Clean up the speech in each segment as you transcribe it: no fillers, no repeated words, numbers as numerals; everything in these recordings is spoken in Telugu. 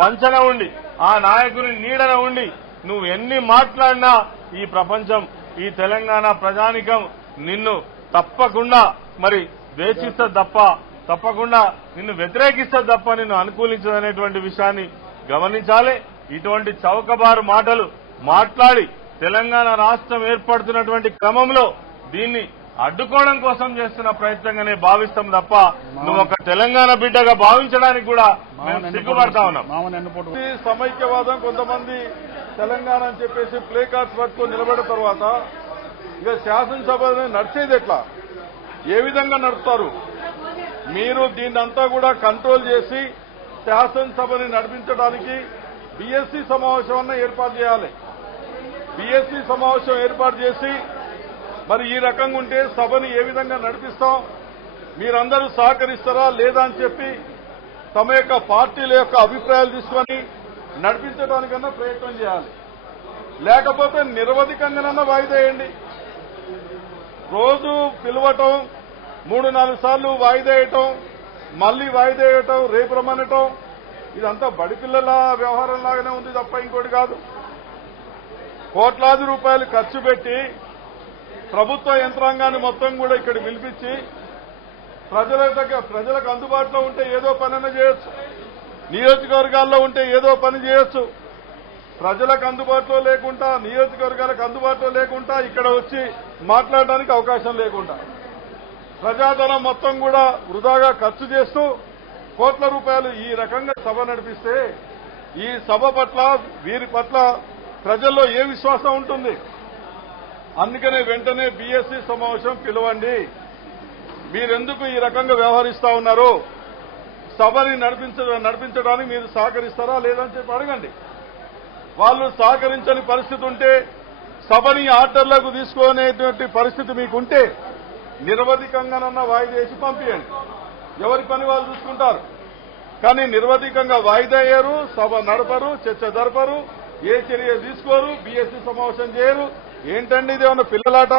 పంచన ఉండి ఆ నాయకుని నీడన ఉండి నువ్వు ఎన్ని మాట్లాడినా ఈ ప్రపంచం ఈ తెలంగాణ ప్రజానికం నిన్ను తప్పకుండా మరి ద్వేషిస్తుంది తప్పకుండా నిన్ను వ్యతిరేకిస్తుంది తప్ప నిన్ను అనుకూలించదనేటువంటి విషయాన్ని గమనించాలి. ఇటువంటి చౌకబారు మాటలు మాట్లాడి తెలంగాణ రాష్ట్రం ఏర్పడుతున్నటువంటి క్రమంలో దీన్ని అడ్డుకోవడం కోసం చేస్తున్న ప్రయత్నంగానే భావిస్తాం తప్ప నువ్వు ఒక తెలంగాణ బిడ్డగా భావించడానికి కూడా మేము సిగ్గుపడతా ఉన్నాం. సమైక్యవాదం కొంతమంది తెలంగాణ అని చెప్పేసి ప్లే కార్డ్స్ పట్టుకొని నిలబడిన తర్వాత ఇక శాసనసభ నడిచేది ఎట్లా, ఏ విధంగా నడుపుతారు? మీరు దీన్నంతా కూడా కంట్రోల్ చేసి శాసనసభని నడిపించడానికి బీఎస్సీ సమావేశం ఏర్పాటు చేయాలి. బీఎస్సీ సమావేశం ఏర్పాటు చేసి మరి ఈ రకంగా ఉంటే సభని ఏ విధంగా నడిపిస్తాం, మీరందరూ సహకరిస్తారా లేదా అని చెప్పి తమ యొక్క పార్టీల యొక్క అభిప్రాయాలు తీసుకొని నడిపించడానికన్నా ప్రయత్నం చేయాలి. లేకపోతే నిరవధికంగానన్నా వాయిదా వేయండి. రోజు పిలవటం, 3-4 సార్లు వాయిదా వేయటం, మళ్లీ వాయిదా వేయటం, రేపు రమ్మనటం, ఇదంతా బడిపిల్లల వ్యవహారం లాగానే ఉంది తప్ప ఇంకోటి కాదు. కోట్లాది రూపాయలు ఖర్చు పెట్టి ప్రభుత్వ యంత్రాంగాన్ని మొత్తం కూడా ఇక్కడ పిలిపించి ప్రజలకు అందుబాటులో ఉంటే ఏదో పనైనా చేయొచ్చు, నియోజకవర్గాల్లో ఉంటే ఏదో పని చేయొచ్చు. ప్రజలకు అందుబాటులో లేకుండా, నియోజకవర్గాలకు అందుబాటులో లేకుండా ఇక్కడ వచ్చి మాట్లాడడానికి అవకాశం లేకుండా ప్రజాధనం మొత్తం కూడా వృధాగా ఖర్చు చేస్తూ కోట్ల రూపాయలు ఈ రకంగా సభ నడిపిస్తే ఈ సభ పట్ల వీరి పట్ల ప్రజల్లో ఏ విశ్వాసం ఉంటుంది? అందుకనే వెంటనే బీఎస్సీ సమావేశం పిలవండి. మీరెందుకు ఈ రకంగా వ్యవహరిస్తా ఉన్నారు? సభని నడిపించడానికి మీరు సహకరిస్తారా లేదని చెప్పి అడగండి. వాళ్ళు సహకరించని పరిస్థితి ఉంటే సభని ఆర్డర్లకు తీసుకునేటువంటి పరిస్థితి మీకుంటే నిరవధికంగానన్నా వాయిదా వేసి పంపించండి. ఎవరి పని వాళ్ళు చూసుకుంటారు. కానీ నిరవధికంగా వాయిదా అయ్యారు, సభ నడపరు, చర్చ జరపరు, ఏ చర్య తీసుకోరు, బీఎస్సీ సమావేశం చేయరు. ఏంటండి ఇది? ఏమన్నా పిల్లలాట?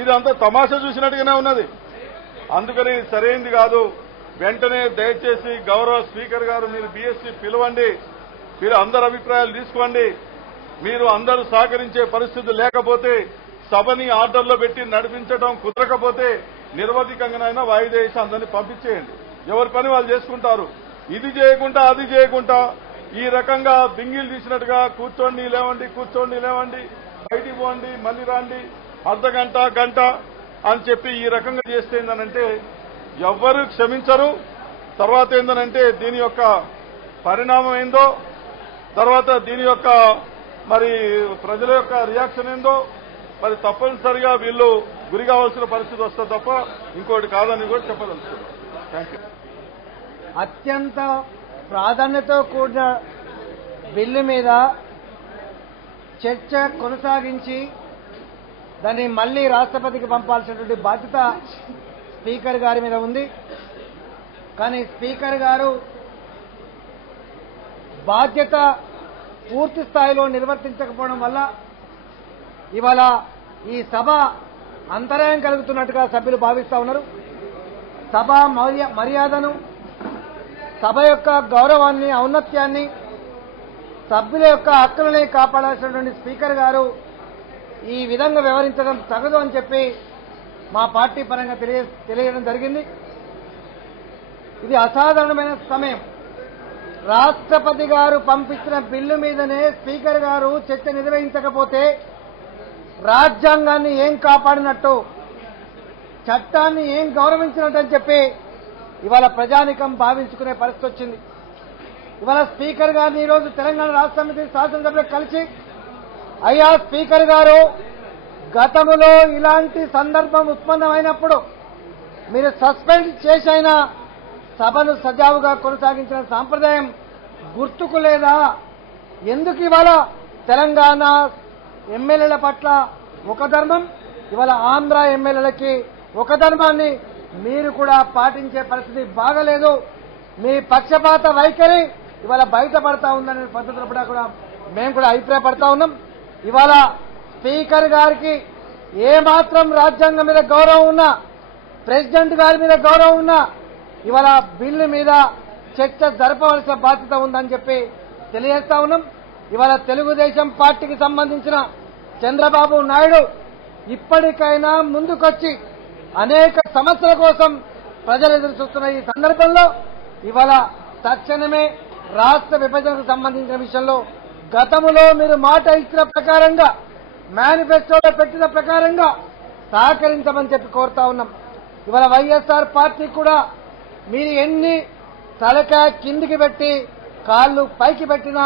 ఇదంతా తమాషా చూసినట్టుగానే ఉన్నది. అందుకని సరైంది కాదు. వెంటనే దయచేసి గౌరవ స్పీకర్ గారు మీరు బీఎస్సీ పిలవండి, మీరు అందరి అభిప్రాయాలు తీసుకోండి. మీరు అందరూ సహకరించే పరిస్థితి లేకపోతే సభని ఆర్డర్లో పెట్టి నడిపించడం కుదరకపోతే నిరవధికంగానైనా వాయిదా వేసి అందరినీ పంపించేయండి. ఎవరి పని వాళ్ళు చేసుకుంటారు. ఇది చేయకుండా అది చేయకుండా ఈ రకంగా బింగిలు తీసినట్టుగా కూర్చోండి లేవండి, బయటికి పోండి, మళ్ళీ రాండి, అర్ధగంట గంట అని చెప్పి ఈ రకంగా చేస్తే ఏందనంటే ఎవ్వరూ క్షమించరు. తర్వాత ఏందనంటే దీని యొక్క పరిణామం ఏందో, తర్వాత దీని యొక్క మరి ప్రజల యొక్క రియాక్షన్ ఏందో మరి తప్పనిసరిగా వీళ్ళు గురి కావాల్సిన పరిస్థితి వస్తుంది తప్ప ఇంకోటి కాదని కూడా చెప్పదలుచుకున్నాను. Thank you. అత్యంత ప్రాధాన్యతతో కూడిన బిల్లు మీద చర్చ కొనసాగించి దాన్ని మళ్లీ రాష్ట్రపతికి పంపాల్సినటువంటి బాధ్యత స్పీకర్ గారి మీద ఉంది. కానీ స్పీకర్ గారు బాధ్యత పూర్తి స్థాయిలో నిర్వర్తించకపోవడం వల్ల ఇవాళ ఈ సభ అంతరాయం కలుగుతున్నట్టుగా సభ్యులు భావిస్తా ఉన్నారు. సభ మర్యాదను, సభ యొక్క గౌరవాన్ని, ఔన్నత్యాన్ని, సభ్యుల యొక్క హక్కులని కాపాడాల్సినటువంటి స్పీకర్ గారు ఈ విధంగా వ్యవహరించడం తగదు అని చెప్పి మా పార్టీ పరంగా తెలియజేయడం జరిగింది. ఇది అసాధారణమైన సమయం. రాష్ట్రపతి గారు పంపించిన బిల్లు మీదనే స్పీకర్ గారు చర్చ నిర్వహించకపోతే రాజ్యాంగాన్ని ఏం కాపాడినట్టు, చట్టాన్ని ఏం గౌరవించినట్టు అని చెప్పి ఇవాళ ప్రజానికం భావించుకునే పరిస్థితి వచ్చింది. ఇవాళ స్పీకర్ గారిని ఈరోజు తెలంగాణ రాష్ట్ర సమితి శాసనసభ్యులకు కలిసి, అయ్యా స్పీకర్ గారు, గతంలో ఇలాంటి సందర్భం ఉత్పన్నమైనప్పుడు మీరు సస్పెండ్ చేసైనా సభను సజావుగా కొనసాగించిన సాంప్రదాయం గుర్తుకు లేదా? ఎందుకు ఇవాళ తెలంగాణ ఎమ్మెల్యేల పట్ల ఒక ధర్మం, ఇవాళ ఆంధ్ర ఎమ్మెల్యేలకి ఒక ధర్మాన్ని మీరు కూడా పాటించే పరిస్థితి బాగలేదు. మీ పక్షపాత వైఖరి ఇవాళ బయటపడతా ఉందనే పద్ధతులు కూడా మేము కూడా అభిప్రాయపడతా ఉన్నాం. ఇవాళ స్పీకర్ గారికి ఏమాత్రం రాజ్యాంగం మీద గౌరవం ఉన్నా, ప్రెసిడెంట్ గారి మీద గౌరవం ఉన్నా, ఇవాళ బిల్లు మీద చర్చ జరపవలసిన బాధ్యత ఉందని చెప్పి తెలియజేస్తా ఉన్నాం. ఇవాళ తెలుగుదేశం పార్టీకి సంబంధించిన చంద్రబాబు నాయుడు ఇప్పటికైనా ముందుకొచ్చి అనేక సమస్యల కోసం ప్రజలు ఎదురు చూస్తున్న ఈ సందర్భంలో ఇవాళ తక్షణమే రాష్ట్ర విభజనకు సంబంధించిన విషయంలో గతంలో మీరు మాట ఇచ్చిన ప్రకారంగా మేనిఫెస్టోలో పెట్టిన ప్రకారంగా సహకరించమని చెప్పి కోరుతా ఉన్నాం. ఇవాళ వైఎస్ఆర్ పార్టీ కూడా మీరు ఎన్ని తలకాయ కిందికి పెట్టి కాళ్ళు పైకి పెట్టినా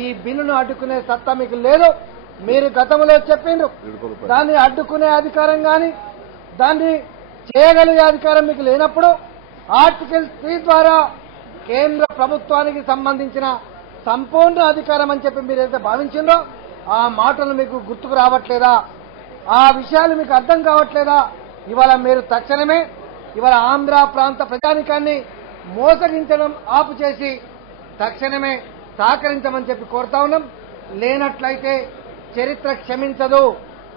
ఈ బిల్లును అడ్డుకునే సత్తా మీకు లేదు. మీరు గతంలో చెప్పిండ్రు దాన్ని అడ్డుకునే అధికారం గాని దాన్ని చేయగలిగే అధికారం మీకు లేనప్పుడు ఆర్టికల్ 3 ద్వారా కేంద్ర ప్రభుత్వానికి సంబంధించిన సంపూర్ణ అధికారం అని చెప్పి మీరైతే భావించిండ్రో ఆ మాటలు మీకు గుర్తుకు రావట్లేదా? ఆ విషయాలు మీకు అర్థం కావట్లేదా? ఇవాళ మీరు తక్షణమే ఇవాళ ఆంధ్ర ప్రాంత ప్రజానికాన్ని మోసగించడం ఆపు చేసి తక్షణమే సహకరించమని చెప్పి కోరుతా ఉన్నాం. లేనట్లయితే చరిత్ర క్షమించదు.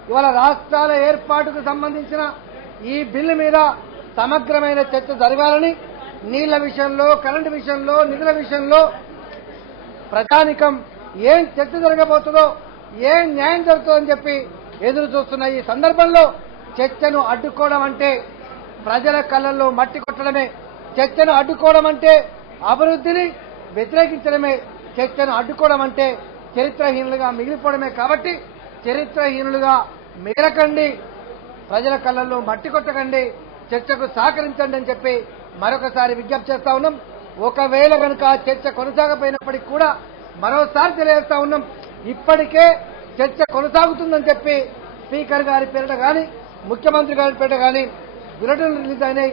ఇవాళ రాష్ట్రాల ఏర్పాటుకు సంబంధించిన ఈ బిల్లు మీద సమగ్రమైన చర్చ జరగాలని, నీళ్ల విషయంలో, కరెంటు విషయంలో, నిధుల విషయంలో ప్రజానికం ఏం చర్చ జరగబోతుందో, ఏం న్యాయం జరుగుతుందని చెప్పి ఎదురు చూస్తున్న ఈ సందర్భంలో చర్చను అడ్డుకోవడం అంటే ప్రజల కళ్ళల్లో మట్టి కొట్టడమే. చర్చను అడ్డుకోవడం అంటే అభివృద్ధిని వ్యతిరేకించడమే. చర్చను అడ్డుకోవడం అంటే చరిత్రహీనులుగా మిగిలిపోవడమే. కాబట్టి చరిత్రహీనులుగా మిగలకండి, ప్రజల కళ్ళల్లో మట్టి కొట్టకండి, చర్చకు సహకరించండి అని చెప్పి మరొకసారి విజ్ఞప్తి చేస్తా ఉన్నాం. ఒకవేళ కనుక చర్చ కొనసాగపోయినప్పటికీ కూడా మరోసారి తెలియజేస్తా ఉన్నాం, ఇప్పటికే చర్చ కొనసాగుతుందని చెప్పి స్పీకర్ గారి పేరిట గాని ముఖ్యమంత్రి గారి పేరిట గాని బులెటిన్ రిలీజ్ అయినాయి.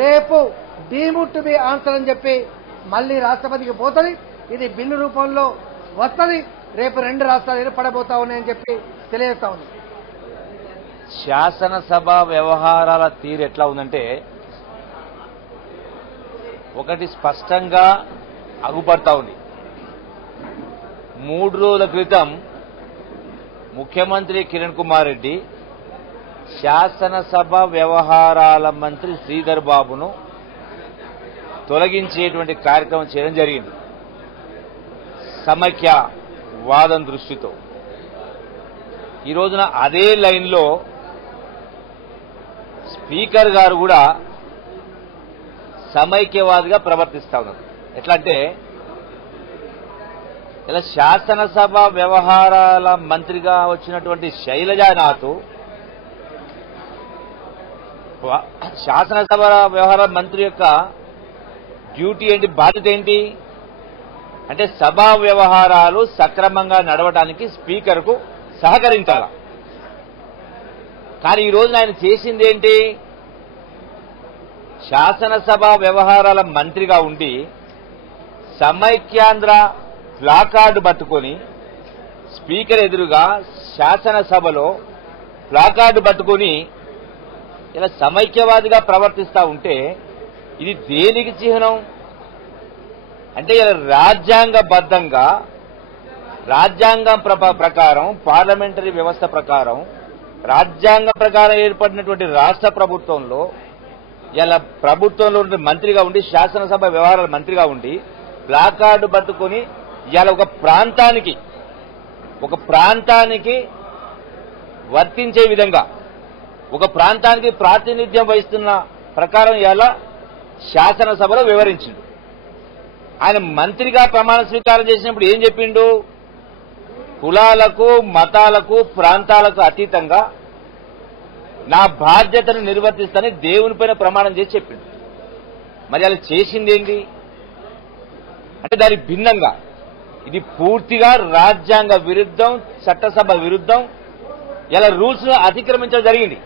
రేపు డీమ్డ్ టు బి ఆన్సర్ అని చెప్పి మళ్లీ రాష్ట్రపతికి పోతుంది. ఇది బిల్లు రూపంలో వస్తుంది. రేపు 2 రాష్ట్రాలు ఏర్పడబోతా ఉన్నాయని చెప్పి తెలియజేస్తా ఉన్నాం. శాసనసభ వ్యవహారాల తీరు ఎట్లా ఉందంటే ఒకటి స్పష్టంగా అగుపడతా ఉంది. 3 రోజుల క్రితం ముఖ్యమంత్రి కిరణ్ కుమార్ రెడ్డి శాసనసభ వ్యవహారాల మంత్రి శ్రీధర్ బాబును తొలగించేటువంటి కార్యక్రమం చేయడం జరిగింది సమైక్య వాదం దృష్టితో. ఈ రోజున అదే లైన్లో స్పీకర్ గారు కూడా సమైక్యవాదిగా ప్రవర్తిస్తా ఉన్నారు. ఎట్లా అంటే ఇలా శాసనసభ వ్యవహారాల మంత్రిగా వచ్చినటువంటి శైలజానాథ్ శాసనసభ వ్యవహారాల మంత్రి యొక్క డ్యూటీ ఏంటి, బాధ్యత ఏంటి అంటే సభా వ్యవహారాలు సక్రమంగా నడవడానికి స్పీకర్కు సహకరించాల. కానీ ఈ రోజున ఆయన చేసింది ఏంటి, శాసనసభ వ్యవహారాల మంత్రిగా ఉండి సమైక్యాంధ్ర ప్లాకార్డు పట్టుకొని స్పీకర్ ఎదురుగా శాసనసభలో ప్లాకార్డు పట్టుకొని ఇలా సమైక్యవాదిగా ప్రవర్తిస్తా ఉంటే ఇది దేనికి చిహ్నం అంటే ఇలా రాజ్యాంగబద్ధంగా రాజ్యాంగం ప్రకారం పార్లమెంటరీ వ్యవస్థ ప్రకారం రాజ్యాంగం ప్రకారం ఏర్పడినటువంటి రాష్ట్ర ప్రభుత్వంలో ఇలా ప్రభుత్వంలో మంత్రిగా ఉండి శాసనసభ వ్యవహారాల మంత్రిగా ఉండి ప్లాకార్డు పట్టుకొని ఇలా ఒక ప్రాంతానికి వర్తించే విధంగా ఒక ప్రాంతానికి ప్రాతినిధ్యం వహిస్తున్న ప్రకారం ఇలా శాసనసభలో వివరించిండు. ఆయన మంత్రిగా ప్రమాణ స్వీకారం చేసినప్పుడు ఏం చెప్పిండు, కులాలకు మతాలకు ప్రాంతాలకు అతీతంగా నా బాధ్యతను నిర్వర్తిస్తానని దేవునిపైన ప్రమాణం చేసి చెప్పిండు. మరి అలా చేసింది ఏంటి అంటే దానికి భిన్నంగా ఇది పూర్తిగా రాజ్యాంగ విరుద్ధం, చట్టసభ విరుద్ధం, ఇలా రూల్స్ ను అతిక్రమించడం జరిగింది.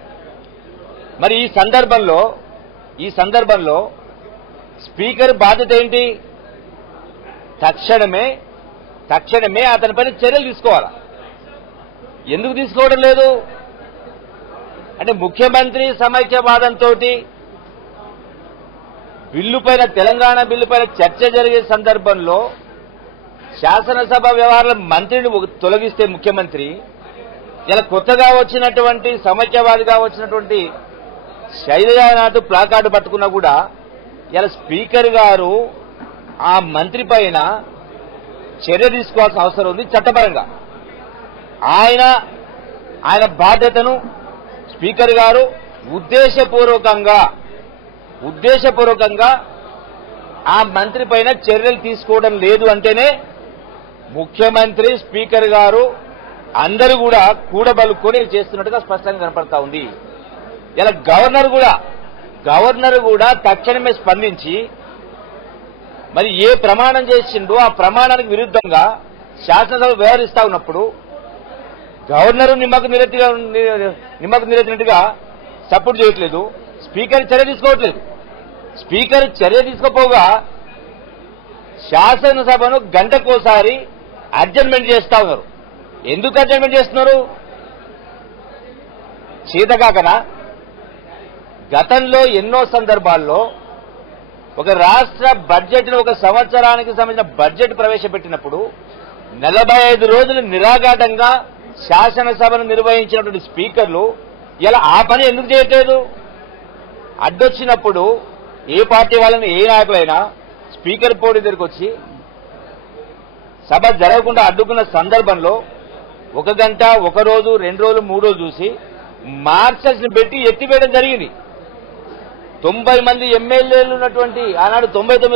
మరి ఈ సందర్భంలో స్పీకర్ బాధ్యత ఏంటి, తక్షణమే అతనిపైన చర్యలు తీసుకోవాలా. ఎందుకు తీసుకోవడం లేదు అంటే ముఖ్యమంత్రి సమైక్యవాదంతో తెలంగాణ బిల్లుపైన చర్చ జరిగే సందర్భంలో శాసనసభ వ్యవహారాల మంత్రిని తొలగిస్తే ముఖ్యమంత్రి ఇలా కొత్తగా వచ్చినటువంటి సమైక్యవాదిగా వచ్చినటువంటి శైలజానాథ్ ప్లాకార్డు పట్టుకున్నా కూడా ఇలా స్పీకర్ గారు ఆ మంత్రి పైన చర్య తీసుకోవాల్సిన అవసరం ఉంది చట్టపరంగా. ఆయన బాధ్యతను స్పీకర్ గారు ఉద్దేశపూర్వకంగా ఆ మంత్రి పైన చర్యలు తీసుకోవడం లేదు అంటేనే ముఖ్యమంత్రి స్పీకర్ గారు అందరూ కూడా కూడబలుకొని చేస్తున్నట్టుగా స్పష్టంగా కనపడతా ఉంది. ఇలా గవర్నర్ కూడా తక్షణమే స్పందించి మరి ఏ ప్రమాణం చేసిండో ఆ ప్రమాణానికి విరుద్ధంగా శాసనసభ వ్యవహరిస్తా ఉన్నప్పుడు గవర్నరు నిమ్మకు నీరెత్తినట్టుగా సపోర్ట్ చేయట్లేదు, స్పీకర్ చర్య తీసుకోవట్లేదు. స్పీకర్ చర్య తీసుకోపోగా శాసనసభను గంటకోసారి అడ్జర్న్మెంట్ చేస్తా ఉన్నారు. ఎందుకు అడ్జర్న్మెంట్ చేస్తున్నారు? చేతకాకనా? గతంలో ఎన్నో సందర్భాల్లో ఒక రాష్ట్ర బడ్జెట్ను ఒక సంవత్సరానికి సంబంధించిన బడ్జెట్ ప్రవేశపెట్టినప్పుడు 45 రోజులు నిరాఘాటంగా శాసనసభను నిర్వహించినటువంటి స్పీకర్లు ఇలా ఆ పని ఎందుకు చేయట్లేదు? అడ్డొచ్చినప్పుడు ఏ పార్టీ వాళ్ళని ఏ నాయకులైనా స్పీకర్ పోటీ దగ్గరికి వచ్చి సభ జరగకుండా అడ్డుకున్న సందర్భంలో 1 గంట 1 రోజు 2 రోజులు 3 రోజులు చూసి మార్షల్స్ ని పెట్టి ఎత్తివేయడం జరిగింది. 90 మంది ఎమ్మెల్యేలు ఉన్నటువంటి ఆనాడు 90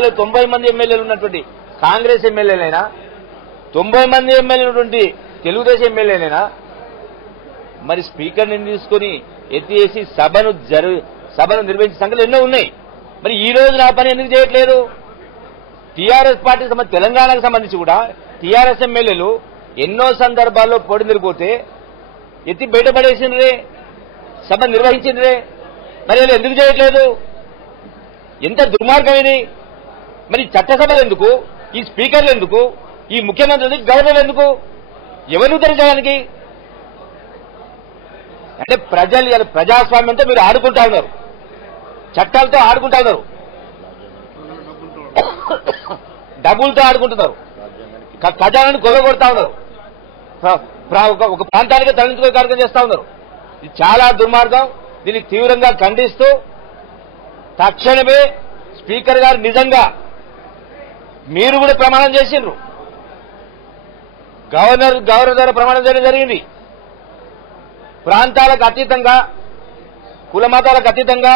మంది ఎమ్మెల్యేలు ఉన్నటువంటి కాంగ్రెస్ ఎమ్మెల్యేలైనా 90 మంది ఎమ్మెల్యేలు ఉన్నటువంటి తెలుగుదేశం ఎమ్మెల్యేలైనా మరి స్పీకర్ని తీసుకుని ఎత్తివేసి సభను నిర్వహించే సంఖ్యలు ఎన్నో ఉన్నాయి. మరి ఈ రోజు నా పని ఎందుకు చేయట్లేదు? టీఆర్ఎస్ పార్టీ తెలంగాణకు సంబంధించి కూడా టీఆర్ఎస్ ఎమ్మెల్యేలు ఎన్నో సందర్భాల్లో పొడినిరిపోతే ఎత్తి బయటపడేసిండ్రే, సభ నిర్వహించిండ్రే. మరి వీళ్ళు ఎందుకు చేయట్లేదు? ఎంత దుర్మార్గం ఇది! మరి చట్టసభలు ఎందుకు? ఈ స్పీకర్లు ఎందుకు? ఈ ముఖ్యమంత్రి గవర్నర్ ఎందుకు? ఎవరు ఉద్ధరించడానికి? అంటే ప్రజాస్వామ్యంతో మీరు ఆడుకుంటా ఉన్నారు, చట్టాలతో ఆడుకుంటా ఉన్నారు, డబ్బులతో ఆడుకుంటున్నారు, ఖజానాన్ని కొలగొడతా ఉన్నారు, ఒక ప్రాంతానికి తరలించుకునే కార్యక్రమం చేస్తా ఉన్నారు. ఇది చాలా దుర్మార్గం. దీన్ని తీవ్రంగా ఖండిస్తూ తక్షణమే స్పీకర్ గారు నిజంగా మీరు కూడా ప్రమాణం చేసిండ్రు, గవర్నర్ ద్వారా ప్రమాణం చేయడం జరిగింది. ప్రాంతాలకు అతీతంగా కుల మతాలకు అతీతంగా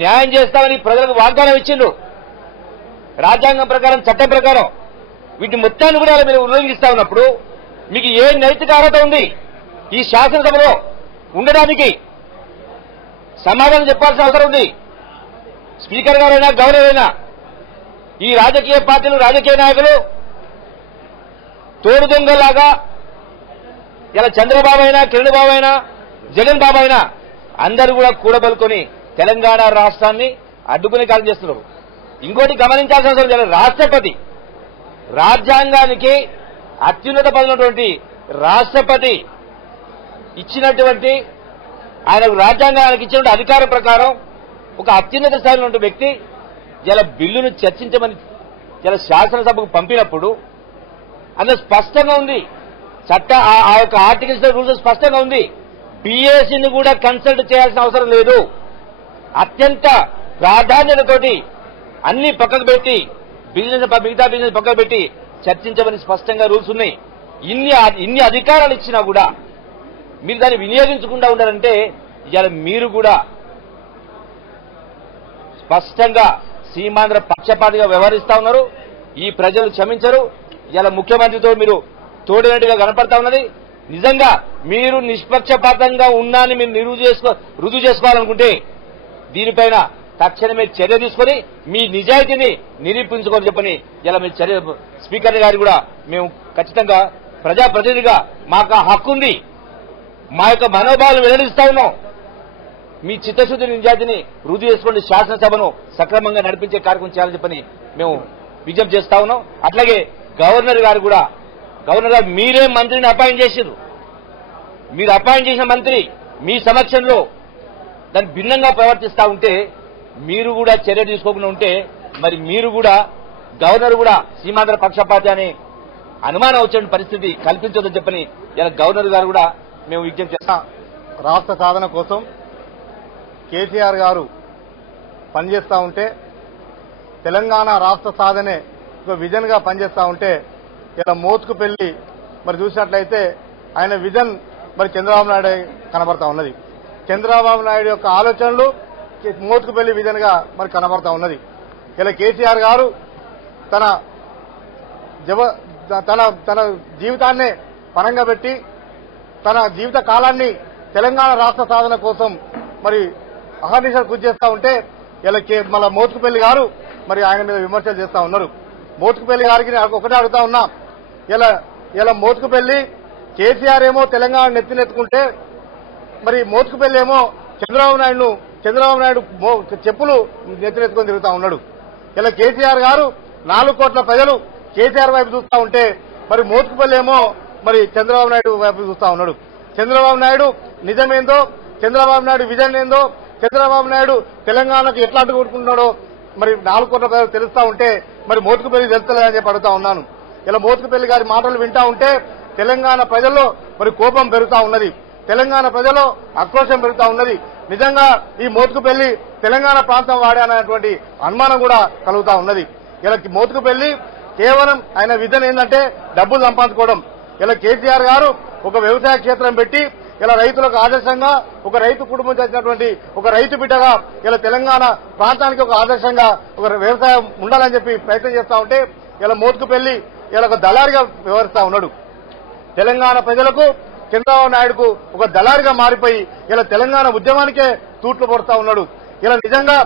న్యాయం చేస్తామని ప్రజలకు వాగ్దానం ఇచ్చిండ్రు. రాజ్యాంగం ప్రకారం చట్టం ప్రకారం వీటి మొత్తాన్ని కూడా మీరు ఉల్లంఘిస్తా ఉన్నప్పుడు మీకు ఏ నైతిక అర్హత ఉంది ఈ శాసనసభలో ఉండడానికి? సమాధానం చెప్పాల్సిన అవసరం ఉంది. స్పీకర్ గారైనా గవర్నర్ అయినా ఈ రాజకీయ పార్టీలు రాజకీయ నాయకులు తోడు దొంగలాగా ఇలా చంద్రబాబు అయినా కిరణ్ బాబు అయినా జగన్ బాబు అయినా అందరూ కూడా కూడబలుకొని తెలంగాణ రాష్ట్రాన్ని అడ్డుకునే కార్యం చేస్తున్నారు. ఇంకోటి గమనించాల్సిన అవసరం లేదు. రాష్ట్రపతి రాజ్యాంగానికి అత్యున్నత పదమైనటువంటి రాష్ట్రపతి ఇచ్చినటువంటి ఆయనకు రాజ్యాంగానికి ఇచ్చినటువంటి అధికారం ప్రకారం ఒక అత్యున్నత స్థాయిలో ఉన్న వ్యక్తి ఇలా బిల్లును చర్చించమని ఇలా శాసనసభకు పంపినప్పుడు అందులో స్పష్టంగా ఉంది, ఆ యొక్క ఆర్టికల్స్ రూల్స్ స్పష్టంగా ఉంది. బీఏసీని కూడా కన్సల్ట్ చేయాల్సిన అవసరం లేదు. అత్యంత ప్రాధాన్యతతోటి అన్ని పక్కకు పెట్టి మిగతా బిజినెస్ పక్కకు పెట్టి చర్చించమని స్పష్టంగా రూల్స్ ఉన్నాయి. ఇన్ని అధికారాలు ఇచ్చినా కూడా మీరు దాన్ని వినియోగించకుండా ఉండాలంటే ఇవాళ మీరు కూడా స్పష్టంగా సీమాంధ్ర పక్షపాతిగా వ్యవహరిస్తా ఉన్నారు. ఈ ప్రజలు క్షమించరు. ఇవాళ ముఖ్యమంత్రితో మీరు తోడినట్టుగా కనపడతా ఉన్నది. నిజంగా మీరు నిష్పక్షపాతంగా ఉన్నారని మీరు రుజువు చేసుకోవాలనుకుంటే దీనిపైన తక్షణమే చర్య తీసుకొని మీ నిజాయితీని నిరూపించుకోని చెప్పని ఇలా మీ చర్య స్పీకర్ గారు కూడా మేము ఖచ్చితంగా ప్రజాప్రతినిధిగా మాకు ఆ హక్కు ఉంది, మా యొక్క మనోభావాలు వెల్లడిస్తా ఉన్నాం. మీ చిత్తశుద్ధి నిజాయితీని రుజువు చేసుకోండి, శాసనసభను సక్రమంగా నడిపించే కార్యక్రమం చేయాలని చెప్పని మేము విజ్ఞప్తి చేస్తా ఉన్నాం. అట్లాగే గవర్నర్ గారు కూడా, గవర్నర్ గారు మీరే మంత్రిని అపాయింట్ చేశారు. మీరు అపాయింట్ చేసిన మంత్రి మీ సమక్షంలో దాన్ని భిన్నంగా ప్రవర్తిస్తా ఉంటే మీరు కూడా చర్య తీసుకోకుండా ఉంటే మరి మీరు కూడా గవర్నర్ కూడా సీమాంధ్ర పక్షపాతి అనే అనుమానం వచ్చే పరిస్థితి కల్పించొద్దని చెప్పని ఇలా గవర్నర్ గారు కూడా మేము విజ్ఞప్తి చేస్తాం. రాష్ట్ర సాధన కోసం కేసీఆర్ గారు పనిచేస్తూ ఉంటే తెలంగాణ రాష్ట్ర సాధనే ఒక విజన్ గా పనిచేస్తా ఉంటే ఇలా మోత్కుపల్లి మరి చూసినట్లయితే ఆయన విజన్ మరి చంద్రబాబు నాయుడు కనబడతా ఉన్నది. చంద్రబాబు నాయుడు యొక్క ఆలోచనలు మోత్కుపల్లి విజన్ గా మరి కనబడతా ఉన్నది. ఇలా కేసీఆర్ గారు తన జీవితాన్నే పణంగా పెట్టి తన జీవిత కాలాన్ని తెలంగాణ రాష్ట్ర సాధన కోసం మరి అహర్నిశలు కృషి చేస్తా ఉంటే ఇలా మళ్ళా మోత్కుపల్లి గారు మరి ఆయన మీద విమర్శలు చేస్తా ఉన్నారు. మోత్కుపల్లి గారికి ఒకటే అడుగుతా ఉన్నా, ఇలా మోత్కుపల్లి కేసీఆర్ ఏమో తెలంగాణ నెత్తినెత్తుకుంటే మరి మోత్కుపల్లి ఏమో చంద్రబాబు నాయుడు చెప్పులు నెత్తినెత్తుకొని తిరుగుతా ఉన్నాడు. ఇలా కేసీఆర్ గారు 4 కోట్ల ప్రజలు కేసీఆర్ వైపు చూస్తా ఉంటే మరి మోత్కుపల్లి ఏమో మరి చంద్రబాబు నాయుడు వైపు చూస్తా ఉన్నాడు. చంద్రబాబు నాయుడు నిజమేందో, చంద్రబాబు నాయుడు విజన్ ఏందో, చంద్రబాబు నాయుడు తెలంగాణకు ఎట్లా అడ్డుకుంటున్నాడో మరి 4 కోట్ల ప్రజలు తెలుస్తా ఉంటే మరి మోత్కుపల్లి తెలుస్తలేదని చెప్పి అడుగుతా ఉన్నాను. ఇలా మోత్కుపల్లి గారి మాటలు వింటా ఉంటే తెలంగాణ ప్రజల్లో మరి కోపం పెరుగుతా ఉన్నది, తెలంగాణ ప్రజల్లో ఆక్రోశం పెరుగుతా ఉన్నది. నిజంగా ఈ మోత్కుపల్లి తెలంగాణ ప్రాంతం వాడానటువంటి అనుమానం కూడా కలుగుతా ఉన్నది. ఇలా మోత్కుపల్లి కేవలం ఆయన విజన్ ఏంటంటే డబ్బులు సంపాదించుకోవడం. ఇలా కేసీఆర్ గారు ఒక వ్యవసాయ క్షేత్రం పెట్టి ఇలా రైతులకు ఆదర్శంగా ఒక రైతు కుటుంబం చేసినటువంటి ఒక రైతు బిడ్డగా ఇలా తెలంగాణ ప్రాంతానికి ఒక ఆదర్శంగా ఒక వ్యవసాయం ఉండాలని చెప్పి ప్రయత్నం చేస్తా ఉంటే ఇలా మోత్కుపల్లి ఇలా ఒక దళారిగా వ్యవహరిస్తా ఉన్నాడు. తెలంగాణ ప్రజలకు చంద్రబాబు నాయుడుకు ఒక దళారిగా మారిపోయి ఇలా తెలంగాణ ఉద్యమానికే తూట్లు పడుతా ఉన్నాడు. ఇలా నిజంగా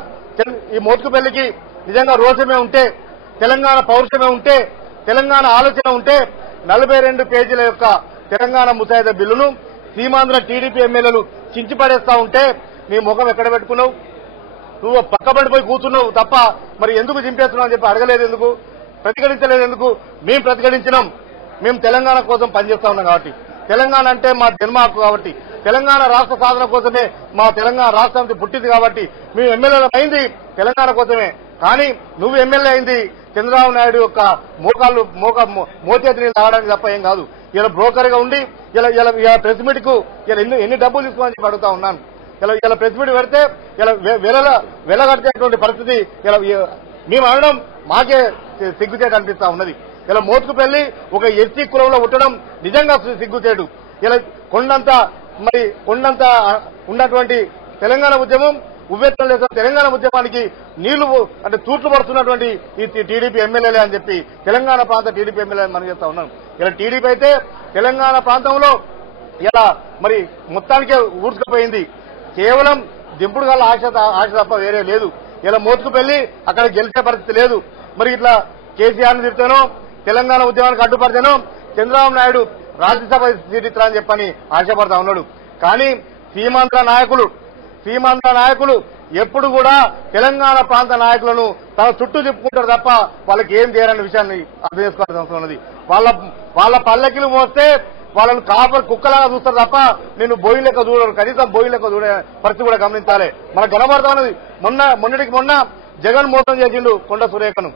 ఈ మోత్కుపల్లికి నిజంగా రోషమే ఉంటే, తెలంగాణ పౌరుషమే ఉంటే, తెలంగాణ ఆలోచన ఉంటే 42 పేజీల యొక్క తెలంగాణ ముసాయిదా బిల్లును సీమాంధ్ర టీడీపీ ఎమ్మెల్యేలు చించిపడేస్తా ఉంటే నీ ముఖం ఎక్కడ పెట్టుకున్నావు? నువ్వు పక్కబడిపోయి కూర్చున్నావు తప్ప మరి ఎందుకు చింపేస్తున్నావు అని చెప్పి అడగలేదు ఎందుకు, ప్రతిఘటించలేదు ఎందుకు? మేము ప్రతిఘటించినాం. మేము తెలంగాణ కోసం పనిచేస్తా ఉన్నాం కాబట్టి, తెలంగాణ అంటే మా జన్మ హక్కు కాబట్టి, తెలంగాణ రాష్ట్ర సాధన కోసమే మా తెలంగాణ రాష్ట్రానికి పుట్టింది కాబట్టి మేము ఎమ్మెల్యేలు అయింది తెలంగాణ కోసమే. కానీ నువ్వు ఎమ్మెల్యే అయింది చంద్రబాబు నాయుడు యొక్క మోచేతిని తాగడానికి తప్ప ఏం కాదు. ఇలా బ్రోకర్ గా ఉండి ఇలా ప్రెస్ మీట్ కు ఎన్ని డబ్బులు తీసుకోమని చెప్పి అడుగుతా ఉన్నాను. ఇలా ప్రెస్ మీట్ పెడితే ఇలా వెలగట్టేటువంటి పరిస్థితి ఇలా మేము అనడం మాకే సిగ్గుచేటు అనిపిస్తా ఉన్నది. ఇలా మోత్కుపల్లి ఒక ఎస్సీ కులంలో ఉండడం నిజంగా సిగ్గుచేటు. ఇలా కొండంత ఉన్నటువంటి తెలంగాణ ఉద్యమం ఉవ్వెత్తం లేదు. తెలంగాణ ఉద్యమానికి నీళ్లు అంటే తూట్లు పడుతున్నటువంటి ఈ టీడీపీ ఎమ్మెల్యేలే అని చెప్పి తెలంగాణ ప్రాంత టీడీపీ ఎమ్మెల్యే మనం చేస్తా ఉన్నాం. ఇలా టీడీపీ అయితే తెలంగాణ ప్రాంతంలో ఇలా మరి మొత్తానికే ఊడ్చుకుపోయింది. కేవలం దింపుడు గల ఆశ తప్ప వేరే లేదు. ఇలా మోత్కుపల్లి అక్కడ గెలిచే పరిస్థితి లేదు. మరి ఇట్లా కేసీఆర్ని తిరితేనో తెలంగాణ ఉద్యమానికి అడ్డుపడితేనో చంద్రబాబు నాయుడు రాజ్యసభ సీట్ ఇస్తారని చెప్పని ఆశపడతా ఉన్నాడు. కానీ సీమాంధ్ర నాయకులు ఎప్పుడు కూడా తెలంగాణ ప్రాంత నాయకులను తన చుట్టూ తిప్పుకుంటారు తప్ప వాళ్ళకి ఏం చేయరనే విషయాన్ని అర్థం చేసుకోవాల్సిన అవసరం ఉన్నది. వాళ్ళ పల్లకిలు మోస్తే వాళ్ళను కాపలు కుక్కలాగా చూస్తారు తప్ప నేను బోయి లెక్క చూడరు, కనీసం బోయి లెక్క చూడే పరిస్థితి కూడా గమనించాలి. మనకు కనబడతా ఉన్నది. మొన్నటికి మొన్న జగన్ మోసం చేసిండు కొండ సురేఖను,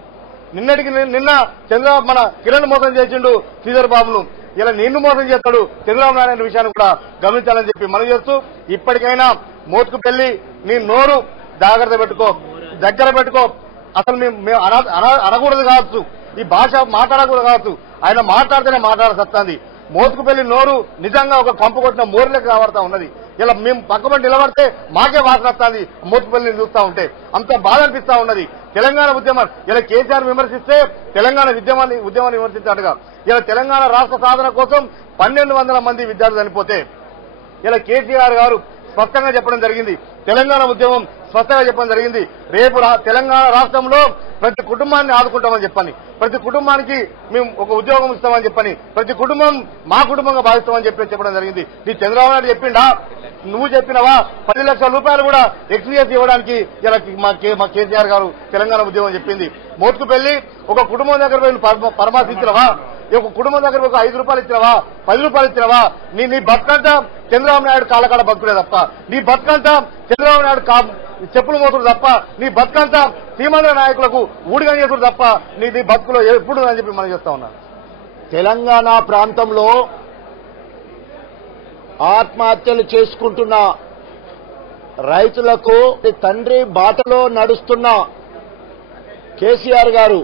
నిన్న చంద్రబాబు మన కిరణ్ మోసం చేసిండు శ్రీధర్ బాబును. ఇలా నిన్ను మోసం చేస్తాడు చంద్రబాబు నాయుడు అనే విషయాన్ని కూడా గమనించాలని చెప్పి మనం చేస్తూ ఇప్పటికైనా మోత్కుపల్లి నీ నోరు జాగ్రత్త పెట్టుకో, దగ్గర పెట్టుకో. అసలు మేము అనకూడదు కావచ్చు, ఈ భాష మాట్లాడకూడదు కావచ్చు, ఆయన మాట్లాడితేనే మాట్లాడసత్తాంది. మోత్కుపల్లి నోరు నిజంగా ఒక కంపు కొట్టిన మోరులకు రాబడతా ఉన్నది. ఇలా మేము పక్కపడి నిలబడితే మాకే వాసన వస్తుంది. మోత్కుపల్లిని చూస్తా ఉంటే అంత బాధ అనిపిస్తా ఉన్నది. తెలంగాణ ఉద్యమం ఇలా కేసీఆర్ విమర్శిస్తే తెలంగాణ ఉద్యమాన్ని విమర్శించాడుగా. ఇలా తెలంగాణ రాష్ట్ర సాధన కోసం 1200 మంది విద్యార్థులు చనిపోతే ఇలా కేసీఆర్ గారు స్పష్టంగా చెప్పడం జరిగింది. తెలంగాణ ఉద్యమం స్పష్టంగా చెప్పడం జరిగింది. రేపు తెలంగాణ రాష్ట్రంలో ప్రతి కుటుంబాన్ని ఆదుకుంటామని చెప్పని, ప్రతి కుటుంబానికి మేము ఒక ఉద్యోగం ఇస్తామని చెప్పని, ప్రతి కుటుంబం మా కుటుంబంగా భావిస్తామని చెప్పడం జరిగింది. నీ చంద్రబాబు నాయుడు చెప్పిండా? నువ్వు చెప్పినవా? 10 లక్షల రూపాయలు కూడా ఎక్స్పీఎస్ ఇవ్వడానికి ఇలా మా కేసీఆర్ గారు తెలంగాణ ఉద్యమం చెప్పింది. మోత్కుపల్లి ఒక కుటుంబం దగ్గర పోయి పరామర్శించినవా? ఒక కుటుంబం దగ్గర ఒక 5 రూపాయలు ఇచ్చినవా? 10 రూపాయలు ఇచ్చినవా? నీ బతుకంతా చంద్రబాబు నాయుడు కాళ్ళకాడ బతుకులే తప్ప, నీ బతుకంతా చంద్రబాబు నాయుడు చెప్పులు మోతుడు తప్ప, నీ బతుకంతా సీమాంధ్ర నాయకులకు ఊడిగా చేసుడు తప్ప నీ బతుకులో ఎప్పుడు అని చెప్పి మనం చేస్తా ఉన్నాం. తెలంగాణ ప్రాంతంలో ఆత్మహత్యలు చేసుకుంటున్న రైతులకు తండ్రి బాటలో నడుస్తున్న కేసీఆర్ గారు